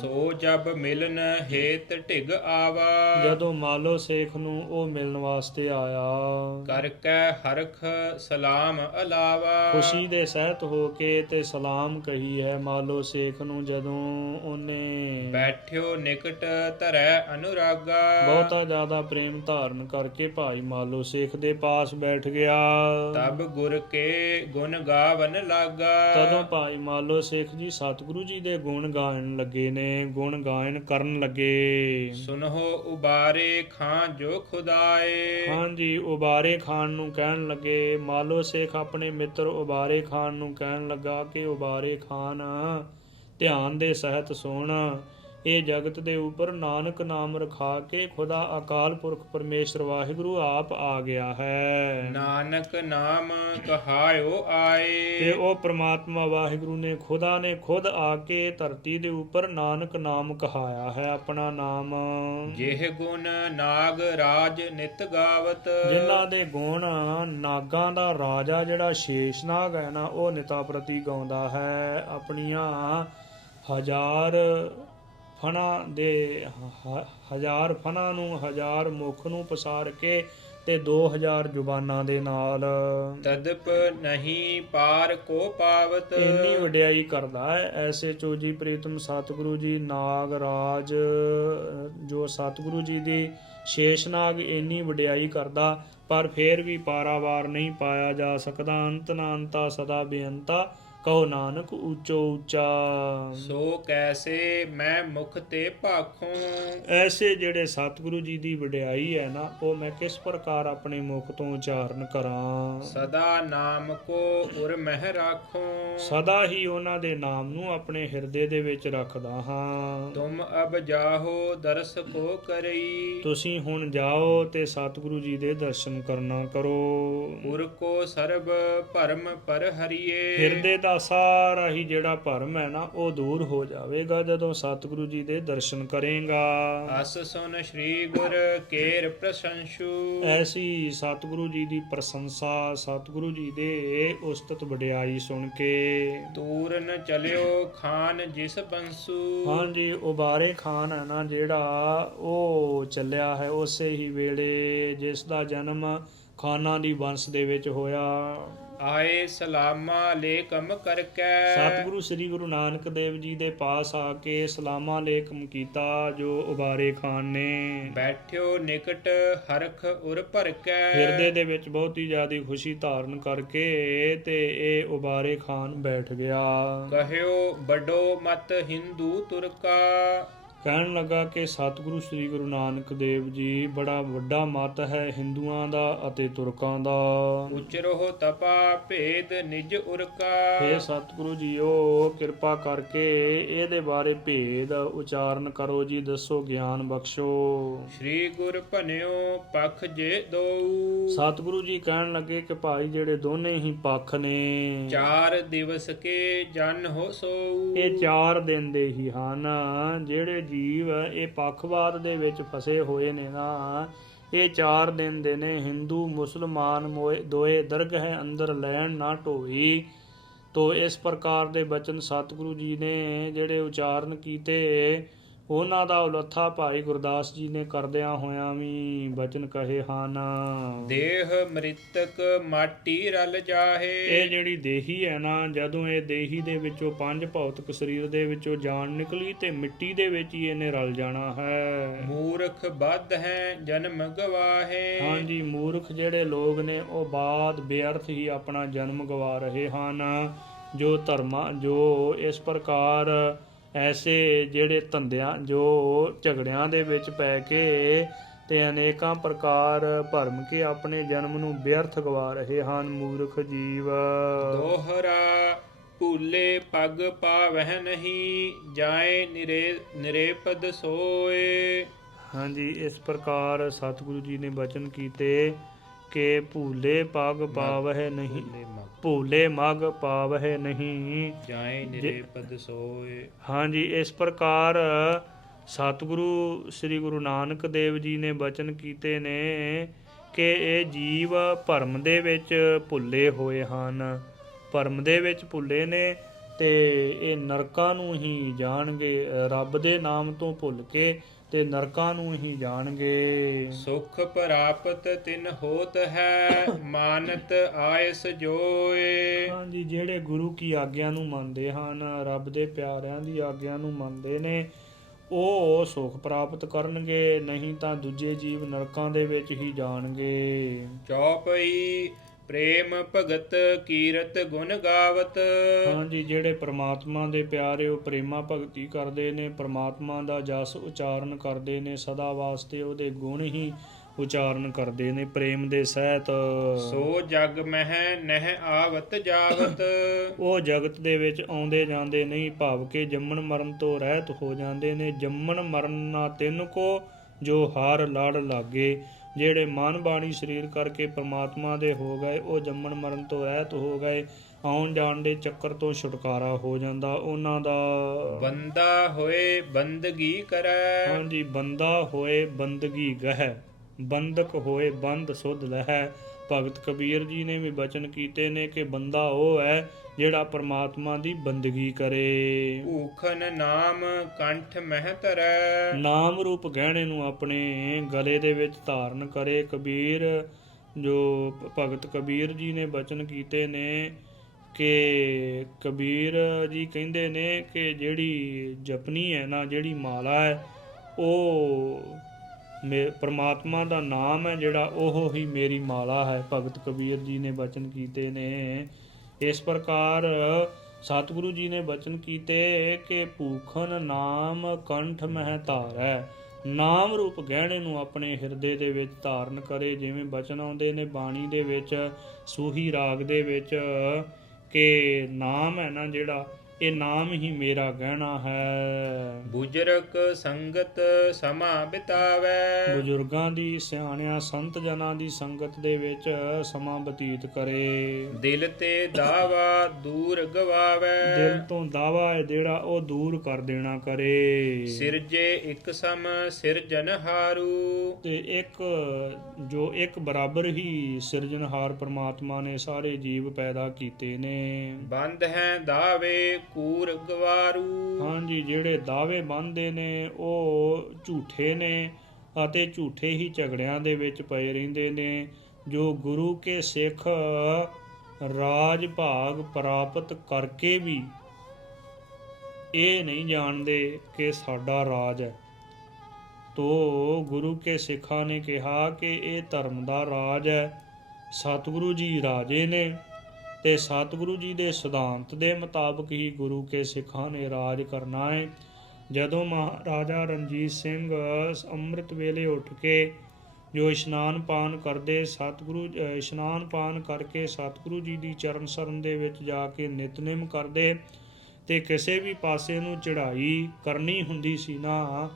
ਸੋ ਜਬ ਮਿਲਨ ਹੇਤ ਢਿਗ ਆਵਾ। ਜਦੋਂ ਮਾਲੋ ਸੇਖ ਨੂੰ ਉਹ ਮਿਲਣ ਵਾਸਤੇ ਆਇਆ, ਕਰਕੇ ਹਰਖ ਸਲਾਮ ਅਲਾਵਾ। ਖੁਸ਼ੀ ਦੇ ਸਹਿਤ ਹੋ ਕੇ ਤੇ ਸਲਾਮ ਕਹੀ ਹੈ ਮਾਲੋ ਸੇਖ ਨੂੰ। ਜਦੋਂ ਉਹਨੇ ਬੈਠਿਓ ਨਿਕਟ ਧਰੈ ਅਨੁਰਾਗਾ। ਬਹੁਤਾ ਜ਼ਿਆਦਾ ਪ੍ਰੇਮ ਧਾਰਨ ਕਰਕੇ ਭਾਈ ਮਾਲੋ ਸੇਖ ਦੇ ਪਾਸ ਬੈਠ ਗਿਆ। ਤਬ ਗੁਰ ਕੇ ਗੁਣ ਗਾਵਨ ਲਾਗਾ। ਤਦੋਂ ਭਾਈ ਮਾਲੋ ਸੇਖ ਜੀ ਸਤਿਗੁਰੂ ਜੀ ਦੇ ਗੁਣ ਗਾਇਣ ਲੱਗੇ ਨੇ, ਗੁਣ ਗਾਇਨ ਕਰਨ ਲੱਗੇ। ਸੁਨਹੁ ਉਬਾਰੇ ਖਾਂ ਜੋ ਖੁਦਾਏ। ਹਾਂਜੀ, ਉਬਾਰੇ ਖਾਨ ਨੂੰ ਕਹਿਣ ਲੱਗੇ। ਮਾਲੋ ਸੇਖ ਆਪਣੇ ਮਿੱਤਰ ਉਬਾਰੇ ਖਾਨ ਨੂੰ ਕਹਿਣ ਲੱਗਾ ਕਿ ਉਬਾਰੇ ਖਾਨ, ਧਿਆਨ ਦੇ ਸਹਿਤ ਸੁਣ। ਇਹ ਜਗਤ ਦੇ ਉੱਪਰ ਨਾਨਕ ਨਾਮ ਰਖਾ ਕੇ ਖੁਦਾ ਅਕਾਲ ਪੁਰਖ ਪਰਮੇਸ਼ਰ ਵਾਹਿਗੁਰੂ ਆਪ ਆ ਗਿਆ ਹੈ। ਨਾਨਕ ਨਾਮ ਕਹਾਇਓ ਆਏ। ਤੇ ਉਹ ਪ੍ਰਮਾਤਮਾ ਵਾਹਿਗੁਰੂ ਨੇ ਖੁਦ ਆ ਕੇ ਧਰਤੀ ਦੇ ਉੱਪਰ ਨਾਨਕ ਨਾਮ ਕਹਾਇਆ ਹੈ, ਆਪਣਾ ਨਾਮ। ਜਿਹ ਗੁਣ ਨਾਗ ਰਾਜ ਨਿਤ ਗਾਵਤ। ਜਿਨ੍ਹਾਂ ਦੇ ਗੁਣ ਨਾਗਾਂ ਦਾ ਰਾਜਾ ਜਿਹੜਾ ਸ਼ੇਸ਼ਨਾਗ ਹੈ ਨਾ, ਉਹ ਨਿਤਾ ਪ੍ਰਤੀ ਗਾਉਂਦਾ ਹੈ। ਆਪਣੀਆਂ ਹਜ਼ਾਰ ਫਣਾਂ ਨੂੰ ਹਜ਼ਾਰ ਮੁਖ ਨੂੰ ਪਸਾਰ ਕੇ ਤੇ 2000 ਜ਼ੁਬਾਨਾਂ ਦੇ ਨਾਲ ਤਦਪ ਨਹੀਂ ਪਾਰ ਕੋ ਪਾਵਤ। ਇੰਨੀ ਵਡਿਆਈ ਕਰਦਾ ਹੈ। ਐਸੇ ਚੋਜੀ ਪ੍ਰੀਤਮ ਸਤਿਗੁਰੂ ਜੀ ਨਾਗਰਾਜ ਜੋ ਸਤਿਗੁਰੂ ਜੀ ਦੀ ਸ਼ੇਸ਼ਨਾਗ ਇੰਨੀ ਵਡਿਆਈ ਕਰਦਾ, ਪਰ ਫੇਰ ਵੀ ਪਾਰਾਵਾਰ ਨਹੀਂ ਪਾਇਆ ਜਾ ਸਕਦਾ। ਅੰਤ ਨਾ ਅੰਤਾ ਸਦਾ ਬੇਅੰਤਾ, ਕਹੋ ਨਾਨਕ ਉੱਚੋ ਉੱਚਾ। ਸੋ ਕੈਸੇ ਮੈਂ ਮੁਖ ਤੇ ਭਾਖੋਂ। ਐਸੇ ਜਿਹੜੇ ਸਤਿਗੁਰੂ ਜੀ ਦੀ ਵਡਿਆਈ ਹੈ ਨਾ, ਉਹ ਮੈਂ ਕਿਸ ਪ੍ਰਕਾਰ ਆਪਣੇ ਮੁਖ ਤੋਂ ਉਚਾਰਨ ਕਰਾਂ। ਸਦਾ ਨਾਮ ਕੋ ਉਰ ਮਹਿ ਰਾਖੋਂ। ਸਦਾ ਹੀ ਉਹਨਾਂ ਦੇ ਨਾਮ ਨੂੰ ਆਪਣੇ ਹਿਰਦੇ ਦੇ ਵਿੱਚ ਰੱਖਦਾ ਹਾਂ। ਤੁਮ ਅਬ ਜਾਹੋ ਦਰਸ ਕੋ ਕਰਈ। ਤੁਸੀਂ ਹੁਣ ਜਾਓ ਤੇ ਸਤਿਗੁਰੂ ਜੀ ਦੇ ਦਰਸ਼ਨ ਕਰਨਾ ਕਰੋ। ਉਰ ਕੋ ਸਰਬ ਭਰਮ ਪਰ ਹਰੀਏ। ਹਿਰਦੇ ਦਾ ਸਾਰਾ ਹੀ ਜਿਹੜਾ ਭਰਮ ਹੈ ਨਾ, ਉਹ ਦੂਰ ਹੋ ਜਾਵੇਗਾ ਜਦੋਂ ਸਤਿਗੁਰੂ ਜੀ ਦੇ ਦਰਸ਼ਨ ਕਰੇਗਾ। ਅਸ ਸੁਨ ਸ੍ਰੀ ਗੁਰ ਕੇਰ ਪ੍ਰਸ਼ੰਸੂ। ਐਸੀ ਸਤਿਗੁਰੂ ਜੀ ਦੀ ਪ੍ਰਸ਼ੰਸਾ, ਸਤਿਗੁਰੂ ਜੀ ਦੇ ਉਸਤਤ ਵਡਿਆਈ ਸੁਣ ਕੇ ਤੂਰਨ ਚਲਿਓ ਖਾਨ ਜਿਸ ਬੰਸੂ। ਹਾਂਜੀ, ਉਬਾਰੇ ਖਾਨ ਹੈ ਨਾ ਜਿਹੜਾ, ਉਹ ਚੱਲਿਆ ਹੈ ਉਸੇ ਹੀ ਵੇਲੇ ਜਿਸ ਦਾ ਜਨਮ ਖਾਨਾਂ ਦੀ ਵੰਸ਼ ਦੇ ਵਿੱਚ ਹੋਇਆ। ਆਏ ਸਲਾਮਾ ਲੇਕਮ ਕਰਕੈ। ਸਤਿਗੁਰੂ ਸ੍ਰੀ ਗੁਰੂ ਨਾਨਕ ਦੇਵ ਜੀ ਦੇ ਪਾਸ ਆ ਕੇ ਸਲਾਮਾ ਲੇਕਮ ਕੀਤਾ ਜੋ ਉਬਾਰੇ ਖਾਨ ਨੇ। ਬੈਠਿਓ ਨਿਕਟ ਹਰਖ ਉਰ ਭਰਕੈ। ਹਿਰਦੇ ਦੇ ਵਿੱਚ ਬਹੁਤ ਹੀ ਜ਼ਿਆਦਾ ਖੁਸ਼ੀ ਧਾਰਨ ਕਰਕੇ ਤੇ ਇਹ ਉਬਾਰੇ ਖਾਨ ਬੈਠ ਗਿਆ। ਕਹਿਓ ਵੱਡੋ ਮਤ ਹਿੰਦੂ ਤੁਰਕਾ। ਕਹਿਣ ਲੱਗਾ ਕਿ ਸਤਿਗੁਰੂ ਸ੍ਰੀ ਗੁਰੂ ਨਾਨਕ ਦੇਵ ਜੀ ਬੜਾ ਵੱਡਾ ਮਤ ਹੈ ਹਿੰਦੂਆਂ ਦਾ ਅਤੇ ਤੁਰਕਾਂ ਦਾ। ਉਚਰੋ ਤਪਾ ਭੇਦ ਨਿਜ ਉਰਕਾ। ਹੇ ਸਤਿਗੁਰੂ ਜੀਓ, ਕਿਰਪਾ ਕਰਕੇ ਇਹਦੇ ਬਾਰੇ ਭੇਦ ਉਚਾਰਨ ਕਰੋ ਜੀ, ਦੱਸੋ, ਗਿਆਨ ਬਖਸ਼ੋ। ਸ੍ਰੀ ਗੁਰ ਭਨਿਓ ਪਖ ਜੇ ਦੋਊ। ਸਤਿਗੁਰੂ ਜੀ ਕਹਿਣ ਲੱਗੇ ਕਿ ਭਾਈ ਜਿਹੜੇ ਦੋਨੇ ਹੀ ਪੱਖ ਨੇ, 4 ਦਿਵਸ ਕੇ ਜਨ ਹੋ ਸੋਊ। ਇਹ 4 ਦਿਨ ਦੇ ਹੀ ਹਨ। ਜਿਹੜੇ ਜੀਵ ਇਹ ਪੱਖਵਾਦ ਦੇ ਵਿੱਚ ਫਸੇ ਹੋਏ ਨੇ ਨਾ, ਇਹ 4 ਦਿਨ ਦੇ ਨੇ। ਹਿੰਦੂ ਮੁਸਲਮਾਨ ਦੋਏ ਦਰਗਹਿ ਅੰਦਰ ਲੈਣ ਨਾ ਢੋਈ। ਤੋ ਇਸ ਪ੍ਰਕਾਰ ਦੇ ਬਚਨ ਸਤਿਗੁਰੂ ਜੀ ਨੇ ਜਿਹੜੇ ਉਚਾਰਨ ਕੀਤੇ, ਉਹਨਾਂ ਦਾ ਉਲੱਥਾ ਭਾਈ ਗੁਰਦਾਸ ਜੀ ਨੇ ਕਰਦਿਆਂ ਹੋਇਆਂ ਵੀ ਬਚਨ ਕਹੇ ਹਨ। ਦੇਹ ਮ੍ਰਿਤਕ ਮਾਟੀ ਰਲ ਜਾਹੇ। ਇਹ ਜਿਹੜੀ ਦੇਹੀ ਹੈ ਨਾ, ਜਦੋਂ ਇਹ ਦੇਹੀ ਦੇ ਵਿੱਚੋਂ 5 ਭੌਤਿਕ ਸਰੀਰ ਦੇ ਵਿੱਚੋਂ ਜਾਨ ਨਿਕਲੀ ਤੇ ਮਿੱਟੀ ਦੇ ਵਿੱਚ ਹੀ ਇਹਨੇ ਰਲ ਜਾਣਾ ਹੈ। ਮੂਰਖ ਬੱਧ ਹੈ ਜਨਮ ਗਵਾਹੇ। ਹਾਂਜੀ, ਮੂਰਖ ਜਿਹੜੇ ਲੋਕ ਨੇ ਉਹ ਬਾਦ ਬੇਅਰਥ ਹੀ ਆਪਣਾ ਜਨਮ ਗਵਾ ਰਹੇ ਹਨ। ਜੋ ਇਸ ਪ੍ਰਕਾਰ ਐਸੇ ਜਿਹੜੇ ਧੰਦਿਆਂ, ਜੋ ਝਗੜਿਆਂ ਦੇ ਵਿੱਚ ਪੈ ਕੇ ਤੇ ਅਨੇਕਾਂ ਪ੍ਰਕਾਰ ਭਰਮ ਕੇ ਆਪਣੇ ਜਨਮ ਨੂੰ ਬਿਅਰਥ ਗਵਾ ਰਹੇ ਹਨ ਮੂਰਖ ਜੀਵ। ਦੋਹਰਾ ਭੂਲੇ ਪਗ ਪਾਵਹਿ ਨਹੀਂ, ਜਾਏ ਨਿਰੇਪਦ ਸੋਏ। ਹਾਂਜੀ, ਇਸ ਪ੍ਰਕਾਰ ਸਤਿਗੁਰੂ ਜੀ ਨੇ ਬਚਨ ਕੀਤੇ ਕਿ ਭੂਲੇ ਪਗ ਪਾਵਹਿ ਨਹੀਂ, ਭੂਲੇ ਮਗ ਪਾਵਹਿ ਨਹੀਂ, ਜਾਏ ਨਿਰੇਪਦ ਸੋਏ। ਹਾਂਜੀ, ਇਸ ਪ੍ਰਕਾਰ ਸਤਿਗੁਰੂ ਸ੍ਰੀ ਗੁਰੂ ਨਾਨਕ ਦੇਵ ਜੀ ਨੇ ਬਚਨ ਕੀਤੇ ਨੇ ਕਿ ਇਹ ਜੀਵ ਭਰਮ ਦੇ ਵਿੱਚ ਭੁੱਲੇ ਹੋਏ ਹਨ, ਭਰਮ ਦੇ ਵਿੱਚ ਭੁੱਲੇ ਨੇ ਤੇ ਇਹ ਨਰਕਾਂ ਨੂੰ ਹੀ ਜਾਣਗੇ। ਰੱਬ ਦੇ ਨਾਮ ਤੋਂ ਭੁੱਲ ਕੇ ਤੇ ਨਰਕਾਂ ਨੂੰ ਹੀ ਜਾਣਗੇ। ਸੁਖ ਪ੍ਰਾਪਤ ਤਿਨ ਹੋਤ ਹੈ, ਮਾਨਤ ਆਇਸ ਜੋਏ। ਹਾਂਜੀ, ਜਿਹੜੇ ਗੁਰੂ ਕੀ ਆਗਿਆ ਨੂੰ ਮੰਨਦੇ ਹਨ, ਰੱਬ ਦੇ ਪਿਆਰਿਆਂ ਦੀ ਆਗਿਆ ਨੂੰ ਮੰਨਦੇ ਨੇ, ਉਹ ਸੁਖ ਪ੍ਰਾਪਤ ਕਰਨਗੇ, ਨਹੀਂ ਤਾਂ ਦੂਜੇ ਜੀਵ ਨਰਕਾਂ ਦੇ ਵਿੱਚ ਹੀ ਜਾਣਗੇ। ਚੌਪਈ ਪ੍ਰੇਮ ਭਗਤ ਕੀਰਤ ਗੁਣ ਗਾਵਤ। ਹਾਂਜੀ, ਜਿਹੜੇ ਪ੍ਰਮਾਤਮਾ ਦੇ ਪਿਆਰੇ ਉਹ ਪ੍ਰੇਮਾ ਭਗਤੀ ਕਰਦੇ ਨੇ, ਪ੍ਰਮਾਤਮਾ ਦਾ ਜਸ ਉਚਾਰਨ ਕਰਦੇ ਨੇ, ਸਦਾ ਵਾਸਤੇ ਉਹਦੇ ਗੁਣ ਹੀ ਉਚਾਰਨ ਕਰਦੇ ਨੇ ਪ੍ਰੇਮ ਦੇ ਸਹਿਤ। ਸੋ ਜਗ ਮਹਿ ਨਹਿ ਆਵਤ ਜਾਵਤ। ਉਹ ਜਗਤ ਦੇ ਵਿੱਚ ਆਉਂਦੇ ਜਾਂਦੇ ਨਹੀਂ, ਭਾਵ ਕਿ ਜੰਮਣ ਮਰਨ ਤੋਂ ਰਹਿਤ ਹੋ ਜਾਂਦੇ ਨੇ। ਜੰਮਣ ਮਰਨ ਨਾ ਤਿੰਨ ਕੋ, ਜੋ ਹਰ ਲੜ ਲਾਗੇ। ਜਿਹੜੇ ਮਨ ਬਾਣੀ ਸਰੀਰ ਕਰਕੇ ਪ੍ਰਮਾਤਮਾ ਦੇ ਹੋ ਗਏ, ਉਹ ਜੰਮਣ ਮਰਨ ਤੋਂ ਰਹਿਤ ਹੋ ਗਏ, ਆਉਣ ਜਾਣ ਦੇ ਚੱਕਰ ਤੋਂ ਛੁਟਕਾਰਾ ਹੋ ਜਾਂਦਾ ਉਹਨਾਂ ਦਾ। ਬੰਦਾ ਹੋਏ ਬੰਦਗੀ ਕਰੈ। ਹਾਂਜੀ, ਬੰਦਾ ਹੋਏ ਬੰਦਗੀ ਗਹਿ, ਬੰਦਕ ਹੋਏ ਬੰਦ ਸੁਧ ਲਹੈ। ਭਗਤ ਕਬੀਰ ਜੀ ਨੇ ਵੀ ਬਚਨ ਕੀਤੇ ਨੇ ਕਿ ਬੰਦਾ ਉਹ ਹੈ ਜਿਹੜਾ ਪਰਮਾਤਮਾ ਦੀ ਬੰਦਗੀ ਕਰੇ। ਭੂਖਨ ਨਾਮ ਕੰਠ ਮਹਿ ਧਰੈ। ਨਾਮ ਰੂਪ ਗਹਿਣੇ ਨੂੰ ਆਪਣੇ ਗਲੇ ਦੇ ਵਿੱਚ ਧਾਰਨ ਕਰੇ। ਕਬੀਰ ਜੋ ਭਗਤ ਕਬੀਰ ਜੀ ਨੇ ਬਚਨ ਕੀਤੇ ਨੇ ਕਿ ਕਬੀਰ ਜੀ ਕਹਿੰਦੇ ਨੇ ਕਿ ਜਿਹੜੀ ਜਪਨੀ ਹੈ ਨਾ, ਜਿਹੜੀ ਮਾਲਾ ਹੈ, ਉਹ ਪਰਮਾਤਮਾ ਦਾ ਨਾਮ ਹੈ ਜਿਹੜਾ, ਉਹ ਹੀ ਮੇਰੀ ਮਾਲਾ ਹੈ। ਭਗਤ ਕਬੀਰ ਜੀ ਨੇ ਬਚਨ ਕੀਤੇ ਨੇ। ਇਸ ਪ੍ਰਕਾਰ ਸਤਿਗੁਰੂ ਜੀ ਨੇ ਬਚਨ ਕੀਤੇ ਕਿ ਭੂਖਨ ਨਾਮ ਕੰਠ ਮਹਿ ਧਾਰੈ। ਨਾਮ ਰੂਪ ਗਹਿਣੇ ਨੂੰ ਆਪਣੇ ਹਿਰਦੇ ਦੇ ਵਿੱਚ ਧਾਰਨ ਕਰੇ। ਜਿਵੇਂ ਬਚਨ ਆਉਂਦੇ ਨੇ ਬਾਣੀ ਦੇ ਵਿੱਚ, ਸੂਹੀ ਰਾਗ ਦੇ ਵਿੱਚ, ਕਿ ਨਾਮ ਹੈ ਨਾ ਜਿਹੜਾ, ਇਹ ਨਾਮ ਹੀ ਮੇਰਾ ਗਹਿਣਾ ਹੈ। ਬੁਜਰਕ ਸੰਗਤ ਸਮਾ ਬਿਤਾਵੈ। ਬਜ਼ੁਰਗਾਂ ਦੀ, ਸਿਆਣਿਆਂ ਸੰਤ ਜਨਾਂ ਦੀ ਸੰਗਤ ਦੇ ਵਿੱਚ ਸਮਾਂ ਬਤੀਤ ਕਰੇ। ਦਿਲ ਤੇ ਦਾਵਾ ਦੂਰ ਗਵਾਵੈ। ਦਿਲ ਤੋਂ ਦਾਵਾ ਹੈ ਜਿਹੜਾ ਉਹ ਦੂਰ ਕਰ ਦੇਣਾ ਕਰੇ। ਸਿਰਜੇ ਇਕ ਸਮ ਸਿਰਜਨਹਾਰੂ। ਤੇ ਇੱਕ ਬਰਾਬਰ ਹੀ ਸਿਰਜਣਹਾਰ ਪਰਮਾਤਮਾ ਨੇ ਸਾਰੇ ਜੀਵ ਪੈਦਾ ਕੀਤੇ ਨੇ। ਬੰਦ ਹੈ ਦਾਵੇ ਕੂਰ ਗਵਾਰੂ। ਹਾਂਜੀ, ਜਿਹੜੇ ਦਾਅਵੇ ਬੰਨ੍ਹਦੇ ਨੇ ਉਹ ਝੂਠੇ ਨੇ ਅਤੇ ਝੂਠੇ ਹੀ ਝਗੜਿਆਂ ਦੇ ਵਿੱਚ ਪਏ ਰਹਿੰਦੇ ਨੇ। ਜੋ ਗੁਰੂ ਕੇ ਸਿੱਖ ਰਾਜ ਭਾਗ ਪ੍ਰਾਪਤ ਕਰਕੇ ਵੀ ਇਹ ਨਹੀਂ ਜਾਣਦੇ ਕਿ ਸਾਡਾ ਰਾਜ ਹੈ, ਤੋ ਗੁਰੂ ਕੇ ਸਿੱਖਾਂ ਨੇ ਕਿਹਾ ਕਿ ਇਹ ਧਰਮ ਦਾ ਰਾਜ ਹੈ, ਸਤਿਗੁਰੂ ਜੀ ਰਾਜੇ ਨੇ ਤੇ ਸਤਿਗੁਰੂ ਜੀ ਦੇ ਸਿਧਾਂਤ ਦੇ ਮੁਤਾਬਕ ਹੀ ਗੁਰੂ ਕੇ ਸਿੱਖਾਂ ਨੇ ਰਾਜ ਕਰਨਾ ਹੈ। ਜਦੋਂ ਮਹਾਰਾਜਾ ਰਣਜੀਤ ਸਿੰਘ ਅੰਮ੍ਰਿਤ ਵੇਲੇ ਉੱਠ ਕੇ ਜੋ ਇਸ਼ਨਾਨ ਪਾਨ ਕਰਦੇ, ਇਸ਼ਨਾਨ ਪਾਨ ਕਰਕੇ ਸਤਿਗੁਰੂ ਜੀ ਦੀ ਚਰਨ ਸਰਨ ਦੇ ਵਿੱਚ ਜਾ ਕੇ ਨਿਤਨੇਮ ਕਰਦੇ ਤੇ ਕਿਸੇ ਵੀ ਪਾਸੇ ਨੂੰ ਚੜ੍ਹਾਈ ਕਰਨੀ ਹੁੰਦੀ ਸੀ ਨਾ,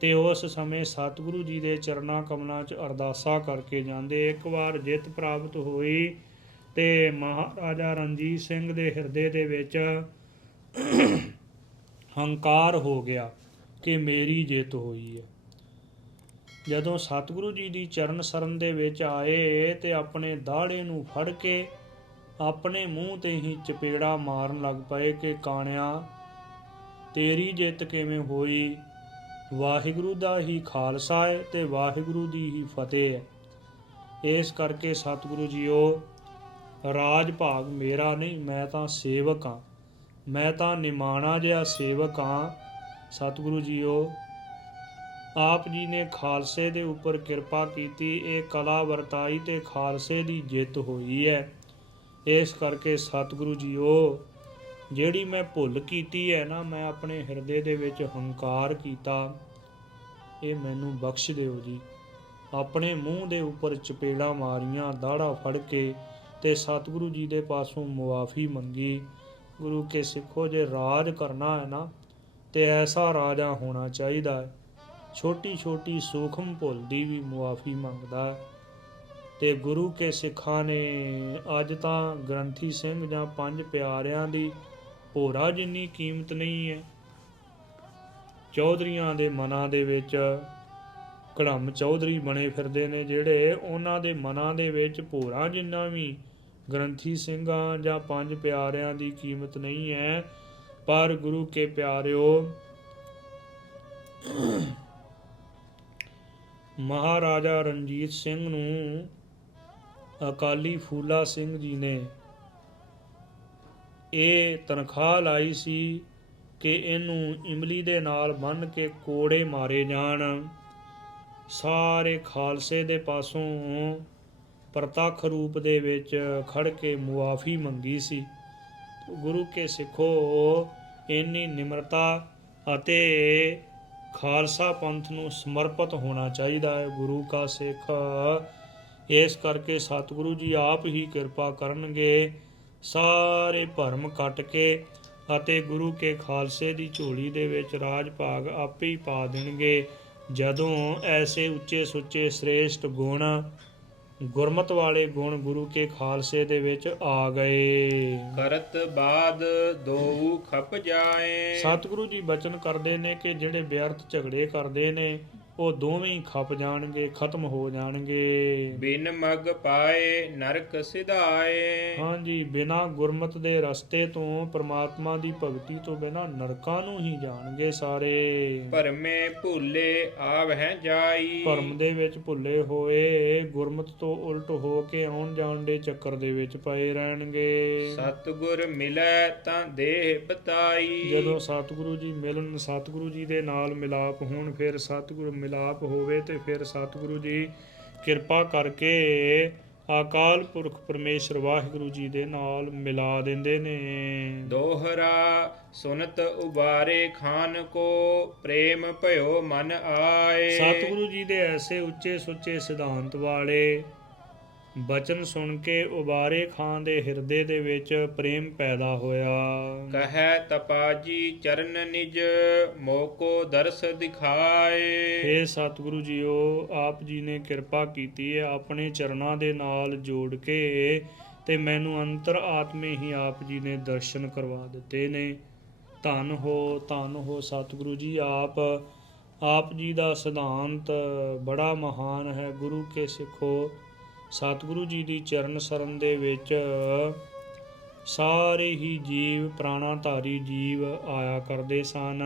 ਤੇ ਉਸ ਸਮੇਂ ਸਤਿਗੁਰੂ ਜੀ ਦੇ ਚਰਨਾਂ ਕਮਲਾਂ 'ਚ ਅਰਦਾਸਾਂ ਕਰਕੇ ਜਾਂਦੇ। ਇੱਕ ਵਾਰ ਜਿੱਤ ਪ੍ਰਾਪਤ ਹੋਈ ਤੇ ਮਹਾਰਾਜਾ ਰਣਜੀਤ ਸਿੰਘ ਦੇ ਹਿਰਦੇ ਦੇ ਵਿੱਚ ਹੰਕਾਰ ਹੋ ਗਿਆ ਕਿ ਮੇਰੀ ਜਿੱਤ ਹੋਈ ਹੈ। ਜਦੋਂ ਸਤਿਗੁਰੂ ਜੀ ਦੀ ਚਰਨ ਸਰਨ ਦੇ ਵਿੱਚ ਆਏ ਤੇ ਆਪਣੇ ਦਾੜੇ ਨੂੰ ਫੜ ਕੇ ਆਪਣੇ ਮੂੰਹ ਤੇ ਹੀ ਚਪੇੜਾ ਮਾਰਨ ਲੱਗ ਪਏ ਕਿ ਕਾਣਿਆ, ਤੇਰੀ ਜਿੱਤ ਕਿਵੇਂ ਹੋਈ? ਵਾਹਿਗੁਰੂ ਦਾ ਹੀ ਖਾਲਸਾ ਹੈ ਤੇ ਵਾਹਿਗੁਰੂ ਦੀ ਹੀ ਫਤਿਹ ਹੈ। ਇਸ ਕਰਕੇ ਸਤਿਗੁਰੂ ਜੀਓ, ਰਾਜ ਭਾਗ ਮੇਰਾ ਨਹੀਂ, ਮੈਂ ਤਾਂ ਸੇਵਕ ਹਾਂ, ਮੈਂ ਤਾਂ ਨਿਮਾਣਾ ਜਿਹਾ ਸੇਵਕ ਹਾਂ। ਸਤਿਗੁਰੂ ਜੀਓ, ਆਪ ਜੀ ਨੇ ਖਾਲਸੇ ਦੇ ਉੱਪਰ ਕਿਰਪਾ ਕੀਤੀ, ਇਹ ਕਲਾ ਵਰਤਾਈ ਤੇ ਖਾਲਸੇ ਦੀ ਜਿੱਤ ਹੋਈ ਹੈ। ਇਸ ਕਰਕੇ ਸਤਿਗੁਰੂ ਜੀਓ, ਜਿਹੜੀ ਮੈਂ ਭੁੱਲ ਕੀਤੀ ਹੈ ਨਾ, ਮੈਂ ਆਪਣੇ ਹਿਰਦੇ ਦੇ ਵਿੱਚ ਹੰਕਾਰ ਕੀਤਾ, ਇਹ ਮੈਨੂੰ ਬਖਸ਼ ਦਿਓ ਜੀ। ਆਪਣੇ ਮੂੰਹ ਦੇ ਉੱਪਰ ਚਪੇੜਾਂ ਮਾਰੀਆਂ, ਦਾੜਾ ਫੜ ਕੇ ਤੇ ਸਤਿਗੁਰੂ ਜੀ ਦੇ ਪਾਸੋਂ ਮੁਆਫੀ ਮੰਗੀ। ਗੁਰੂ ਕੇ ਸਿੱਖੋ, ਜੇ ਰਾਜ ਕਰਨਾ ਹੈ ਨਾ ਤੇ ਐਸਾ ਰਾਜਾ ਹੋਣਾ ਚਾਹੀਦਾ ਹੈ, ਛੋਟੀ ਛੋਟੀ ਸੂਖਮ ਭੁੱਲ ਦੀ ਵੀ ਮੁਆਫੀ ਮੰਗਦਾ। ਤੇ ਗੁਰੂ ਕੇ ਸਿੱਖਾਂ ਨੇ ਅੱਜ ਤਾਂ ਗ੍ਰੰਥੀ ਸਿੰਘ ਜਾਂ ਪੰਜ ਪਿਆਰਿਆਂ ਦੀ ਭੋਰਾ ਜਿੰਨੀ ਕੀਮਤ ਨਹੀਂ ਹੈ। ਚੌਧਰੀਆਂ ਦੇ ਮਨਾਂ ਦੇ ਵਿੱਚ ਕੜਮ ਚੌਧਰੀ ਬਣੇ ਫਿਰਦੇ ਨੇ ਜਿਹੜੇ, ਉਹਨਾਂ ਦੇ ਮਨਾਂ ਦੇ ਵਿੱਚ ਭੋਰਾ ਜਿੰਨਾ ਵੀ ਗ੍ਰੰਥੀ ਸਿੰਘਾਂ ਜਾਂ ਪੰਜ ਪਿਆਰਿਆਂ ਦੀ ਕੀਮਤ ਨਹੀਂ ਹੈ। ਪਰ ਗੁਰੂ ਕੇ ਪਿਆਰਿਓ, ਮਹਾਰਾਜਾ ਰਣਜੀਤ ਸਿੰਘ ਨੂੰ ਅਕਾਲੀ ਫੂਲਾ ਸਿੰਘ ਜੀ ਨੇ ਇਹ ਤਨਖਾਹ ਲਾਈ ਸੀ ਕਿ ਇਹਨੂੰ ਇਮਲੀ ਦੇ ਨਾਲ ਬੰਨ੍ਹ ਕੇ ਕੋੜੇ ਮਾਰੇ ਜਾਣ। ਸਾਰੇ ਖਾਲਸੇ ਦੇ ਪਾਸੋਂ ਪ੍ਰਤੱਖ ਰੂਪ ਦੇ ਵਿੱਚ ਖੜ ਕੇ ਮੁਆਫੀ ਮੰਗੀ ਸੀ। ਗੁਰੂ ਕੇ ਸਿੱਖੋ, ਇੰਨੀ ਨਿਮਰਤਾ ਅਤੇ ਖਾਲਸਾ ਪੰਥ ਨੂੰ ਸਮਰਪਿਤ ਹੋਣਾ ਚਾਹੀਦਾ ਹੈ ਗੁਰੂ ਕਾ ਸਿੱਖ। ਇਸ ਕਰਕੇ ਸਤਿਗੁਰੂ ਜੀ ਆਪ ਹੀ ਕਿਰਪਾ ਕਰਨਗੇ, ਸਾਰੇ ਭਰਮ ਕੱਟ ਕੇ ਅਤੇ ਗੁਰੂ ਕੇ ਖਾਲਸੇ ਦੀ ਝੋਲੀ ਦੇ ਵਿੱਚ ਰਾਜ ਭਾਗ ਆਪੇ ਹੀ ਪਾ ਦੇਣਗੇ। ਜਦੋਂ ਐਸੇ ਉੱਚੇ ਸੁੱਚੇ ਸ੍ਰੇਸ਼ਟ ਗੁਣ, ਗੁਰਮਤਿ ਵਾਲੇ ਗੁਣ ਗੁਰੂ ਕੇ ਖਾਲਸੇ ਦੇ ਵਿੱਚ ਆ ਗਏ। ਕਰਤ ਬਾਦ ਦੋ ਖਪ ਜਾਏ। ਸਤਿਗੁਰੂ ਜੀ ਬਚਨ ਕਰਦੇ ਨੇ ਕਿ ਜਿਹੜੇ ਵਿਅਰਥ ਝਗੜੇ ਕਰਦੇ ਨੇ ਉਹ ਦੋਵੇਂ ਹੀ ਖੱਪ ਜਾਣਗੇ, ਖਤਮ ਹੋ ਜਾਣਗੇ। ਬਿਨ ਮਗ ਪਾਏ ਨਰਕ ਸਿਧਾਏ। ਹਾਂਜੀ, ਬਿਨਾਂ ਗੁਰਮਤ ਦੇ ਰਸਤੇ ਤੋਂ, ਪ੍ਰਮਾਤਮਾ ਦੀ ਭਗਤੀ ਤੋਂ ਬਿਨਾਂ ਨਰਕਾਂ ਨੂੰ ਹੀ ਜਾਣਗੇ ਸਾਰੇ। ਭਰਮੇ ਭੁੱਲੇ ਆਵਹਿ ਜਾਈ। ਭਰਮ ਦੇ ਵਿੱਚ ਭੁੱਲੇ ਹੋਏ ਗੁਰਮਤ ਤੋਂ ਉਲਟ ਹੋ ਕੇ ਆਉਣ ਜਾਣ ਦੇ ਚੱਕਰ ਦੇ ਵਿੱਚ ਪਏ ਰਹਿਣਗੇ। ਸਤਿਗੁਰ ਮਿਲੈ ਤਾਂ ਦੇਹ ਬਤਾਈ। ਜਦੋਂ ਸਤਿਗੁਰੂ ਜੀ ਮਿਲਣ, ਸਤਿਗੁਰੂ ਜੀ ਦੇ ਨਾਲ ਮਿਲਾਪ ਹੋਣ, ਫਿਰ ਸਤਿਗੁਰੂ ਮਿਲਾਪ ਹੋਵੇ ਤੇ ਫਿਰ ਸਤਿਗੁਰੂ ਜੀ ਕਿਰਪਾ ਕਰਕੇ ਅਕਾਲ ਪੁਰਖ ਪਰਮੇਸ਼ਰ ਵਾਹਿਗੁਰੂ ਜੀ ਦੇ ਨਾਲ ਮਿਲਾ ਦਿੰਦੇ ਨੇ। ਦੋਹਰਾ ਸੁਨਤ ਉਬਾਰੇ ਖਾਨ ਕੋ, ਪ੍ਰੇਮ ਭਇਓ ਮਨ ਆਏ। ਸਤਿਗੁਰੂ ਜੀ ਦੇ ਐਸੇ ਉੱਚੇ ਸੁੱਚੇ ਸਿਧਾਂਤ ਵਾਲੇ ਬਚਨ ਸੁਣ ਕੇ ਉਬਾਰੇ ਖਾਨ ਦੇ ਹਿਰਦੇ ਦੇ ਵਿੱਚ ਪ੍ਰੇਮ ਪੈਦਾ ਹੋਇਆ। ਕਹੈ ਤਪਾਜੀ ਚਰਨ ਨਿਜ, ਮੋਕੋ ਦਰਸ ਦਿਖਾਏ। ਹੇ ਸਤਿਗੁਰੂ ਜੀਓ, ਆਪ ਜੀ ਨੇ ਕਿਰਪਾ ਕੀਤੀ ਹੈ ਆਪਣੇ ਚਰਨਾਂ ਦੇ ਨਾਲ ਜੋੜ ਕੇ, ਤੇ ਮੈਨੂੰ ਅੰਤਰ ਆਤਮੇ ਹੀ ਆਪ ਜੀ ਨੇ ਦਰਸ਼ਨ ਕਰਵਾ ਦਿੱਤੇ ਨੇ। ਧੰਨ ਹੋ ਸਤਿਗੁਰੂ ਜੀ। ਆਪ ਜੀ ਦਾ ਸਿਧਾਂਤ ਬੜਾ ਮਹਾਨ ਹੈ। ਗੁਰੂ ਕੇ ਸਿੱਖੋ, ਸਤਿਗੁਰੂ ਜੀ ਦੀ ਚਰਨ ਸਰਨ ਦੇ ਵਿੱਚ ਸਾਰੇ ਹੀ ਜੀਵ, ਪ੍ਰਾਣਾਧਾਰੀ ਜੀਵ ਆਇਆ ਕਰਦੇ ਸਨ।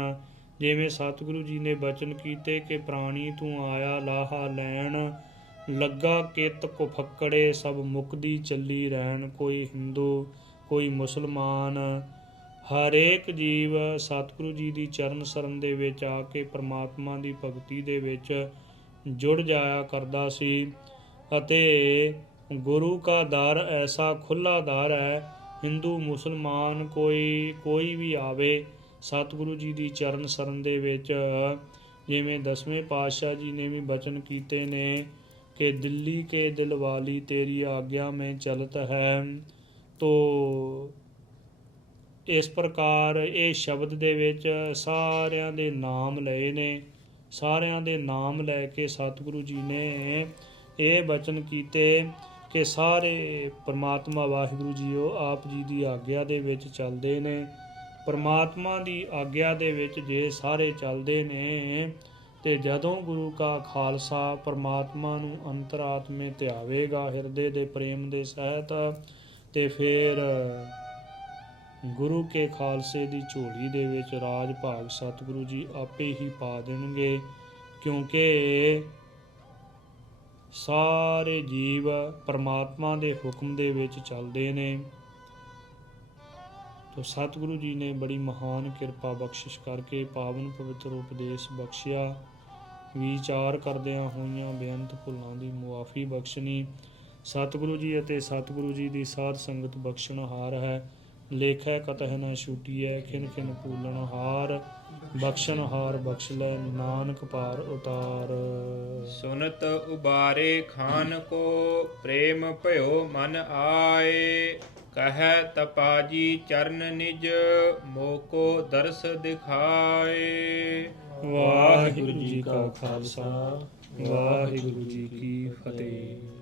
ਜਿਵੇਂ ਸਤਿਗੁਰੂ ਜੀ ਨੇ ਬਚਨ ਕੀਤੇ ਕਿ ਪ੍ਰਾਣੀ ਤੂੰ ਆਇਆ ਲਾਹਾ ਲੈਣ, ਲੱਗਾ ਕਿਤ ਕੋ ਫੱਕੜੇ, ਸਭ ਮੁਕਦੀ ਚੱਲੀ ਰਹਿਣ। ਕੋਈ ਹਿੰਦੂ, ਕੋਈ ਮੁਸਲਮਾਨ, ਹਰੇਕ ਜੀਵ ਸਤਿਗੁਰੂ ਜੀ ਦੀ ਚਰਨ ਸਰਨ ਦੇ ਵਿੱਚ ਆ ਕੇ ਪ੍ਰਮਾਤਮਾ ਦੀ ਭਗਤੀ ਦੇ ਵਿੱਚ ਜੁੜ ਜਾਇਆ ਕਰਦਾ ਸੀ। ਅਤੇ ਗੁਰੂ ਕਾ ਦਰ ਐਸਾ ਖੁੱਲ੍ਹਾ ਦਰ ਹੈ, ਹਿੰਦੂ ਮੁਸਲਮਾਨ ਕੋਈ ਵੀ ਆਵੇ ਸਤਿਗੁਰੂ ਜੀ ਦੀ ਚਰਨ ਸਰਨ ਦੇ ਵਿੱਚ। ਜਿਵੇਂ 10ਵੇਂ ਪਾਤਸ਼ਾਹ ਜੀ ਨੇ ਵੀ ਬਚਨ ਕੀਤੇ ਨੇ ਕਿ ਦਿੱਲੀ ਕੇ ਦਿਲ ਵਾਲੀ ਤੇਰੀ ਆਗਿਆ ਮੇਂ ਚਲਤ ਹੈ। ਤੋ ਇਸ ਪ੍ਰਕਾਰ ਇਹ ਸ਼ਬਦ ਦੇ ਵਿੱਚ ਸਾਰਿਆਂ ਦੇ ਨਾਮ ਲਏ ਨੇ। ਸਾਰਿਆਂ ਦੇ ਨਾਮ ਲੈ ਕੇ ਸਤਿਗੁਰੂ ਜੀ ਨੇ ਇਹ ਬਚਨ ਕੀਤੇ ਕਿ ਸਾਰੇ ਪਰਮਾਤਮਾ ਵਾਹਿਗੁਰੂ ਜੀਓ ਆਪ ਜੀ ਦੀ ਆਗਿਆ ਦੇ ਵਿੱਚ ਚੱਲਦੇ ਨੇ। ਪਰਮਾਤਮਾ ਦੀ ਆਗਿਆ ਦੇ ਵਿੱਚ ਜੇ ਸਾਰੇ ਚੱਲਦੇ ਨੇ ਤੇ ਜਦੋਂ ਗੁਰੂ ਕਾ ਖਾਲਸਾ ਪਰਮਾਤਮਾ ਨੂੰ ਅੰਤਰਾਤਮੇ ਧਿਆਵੇਗਾ ਹਿਰਦੇ ਦੇ ਪ੍ਰੇਮ ਦੇ ਸਹਿਤ, ਤੇ ਫਿਰ ਗੁਰੂ ਕੇ ਖਾਲਸੇ ਦੀ ਝੋਲੀ ਦੇ ਵਿੱਚ ਰਾਜ ਭਾਗ ਸਤਿਗੁਰੂ ਜੀ ਆਪੇ ਹੀ ਪਾ ਦੇਣਗੇ। ਕਿਉਂਕਿ ਸਾਰੇ ਜੀਵ ਪਰਮਾਤਮਾ ਦੇ ਹੁਕਮ ਦੇ ਵਿੱਚ ਚੱਲਦੇ ਨੇ। ਤੋ ਸਤਿਗੁਰੂ ਜੀ ਨੇ ਬੜੀ ਮਹਾਨ ਕਿਰਪਾ ਬਖਸ਼ਿਸ਼ ਕਰਕੇ ਪਾਵਨ ਪਵਿੱਤਰ ਉਪਦੇਸ਼ ਬਖਸ਼ਿਆ। ਵਿਚਾਰ ਕਰਦਿਆਂ ਹੋਈਆਂ ਬੇਅੰਤ ਭੁੱਲਾਂ ਦੀ ਮੁਆਫੀ ਬਖਸ਼ਣੀ ਸਤਿਗੁਰੂ ਜੀ ਅਤੇ ਸਤਿਗੁਰੂ ਜੀ ਦੀ ਸਾਧ ਸੰਗਤ ਬਖਸ਼ਣਹਾਰ ਹੈ। ਲੇਖੈ ਕਤਹਿ ਨ ਛੂਟੀਐ, ਖਿਨ ਖਿਨ ਭੂਲਣ ਹਾਰ, ਬਖਸ਼ਣਹਾਰ ਬਖਸ਼ ਲੈ ਨਾਨਕ ਪਾਰ ਉਤਾਰ। ਸੁਨਤ ਉਬਾਰੇ ਖਾਨ ਕੋ, ਪ੍ਰੇਮ ਭਇਓ ਮਨ ਆਏ। ਕਹੈ ਤਪਾਜੀ ਚਰਨ ਨਿਜ, ਮੋਕੋ ਦਰਸ ਦਿਖਾਏ। ਵਾਹਿਗੁਰੂ ਜੀ ਕਾ ਖਾਲਸਾ, ਵਾਹਿਗੁਰੂ ਜੀ ਕੀ ਫਤਿਹ।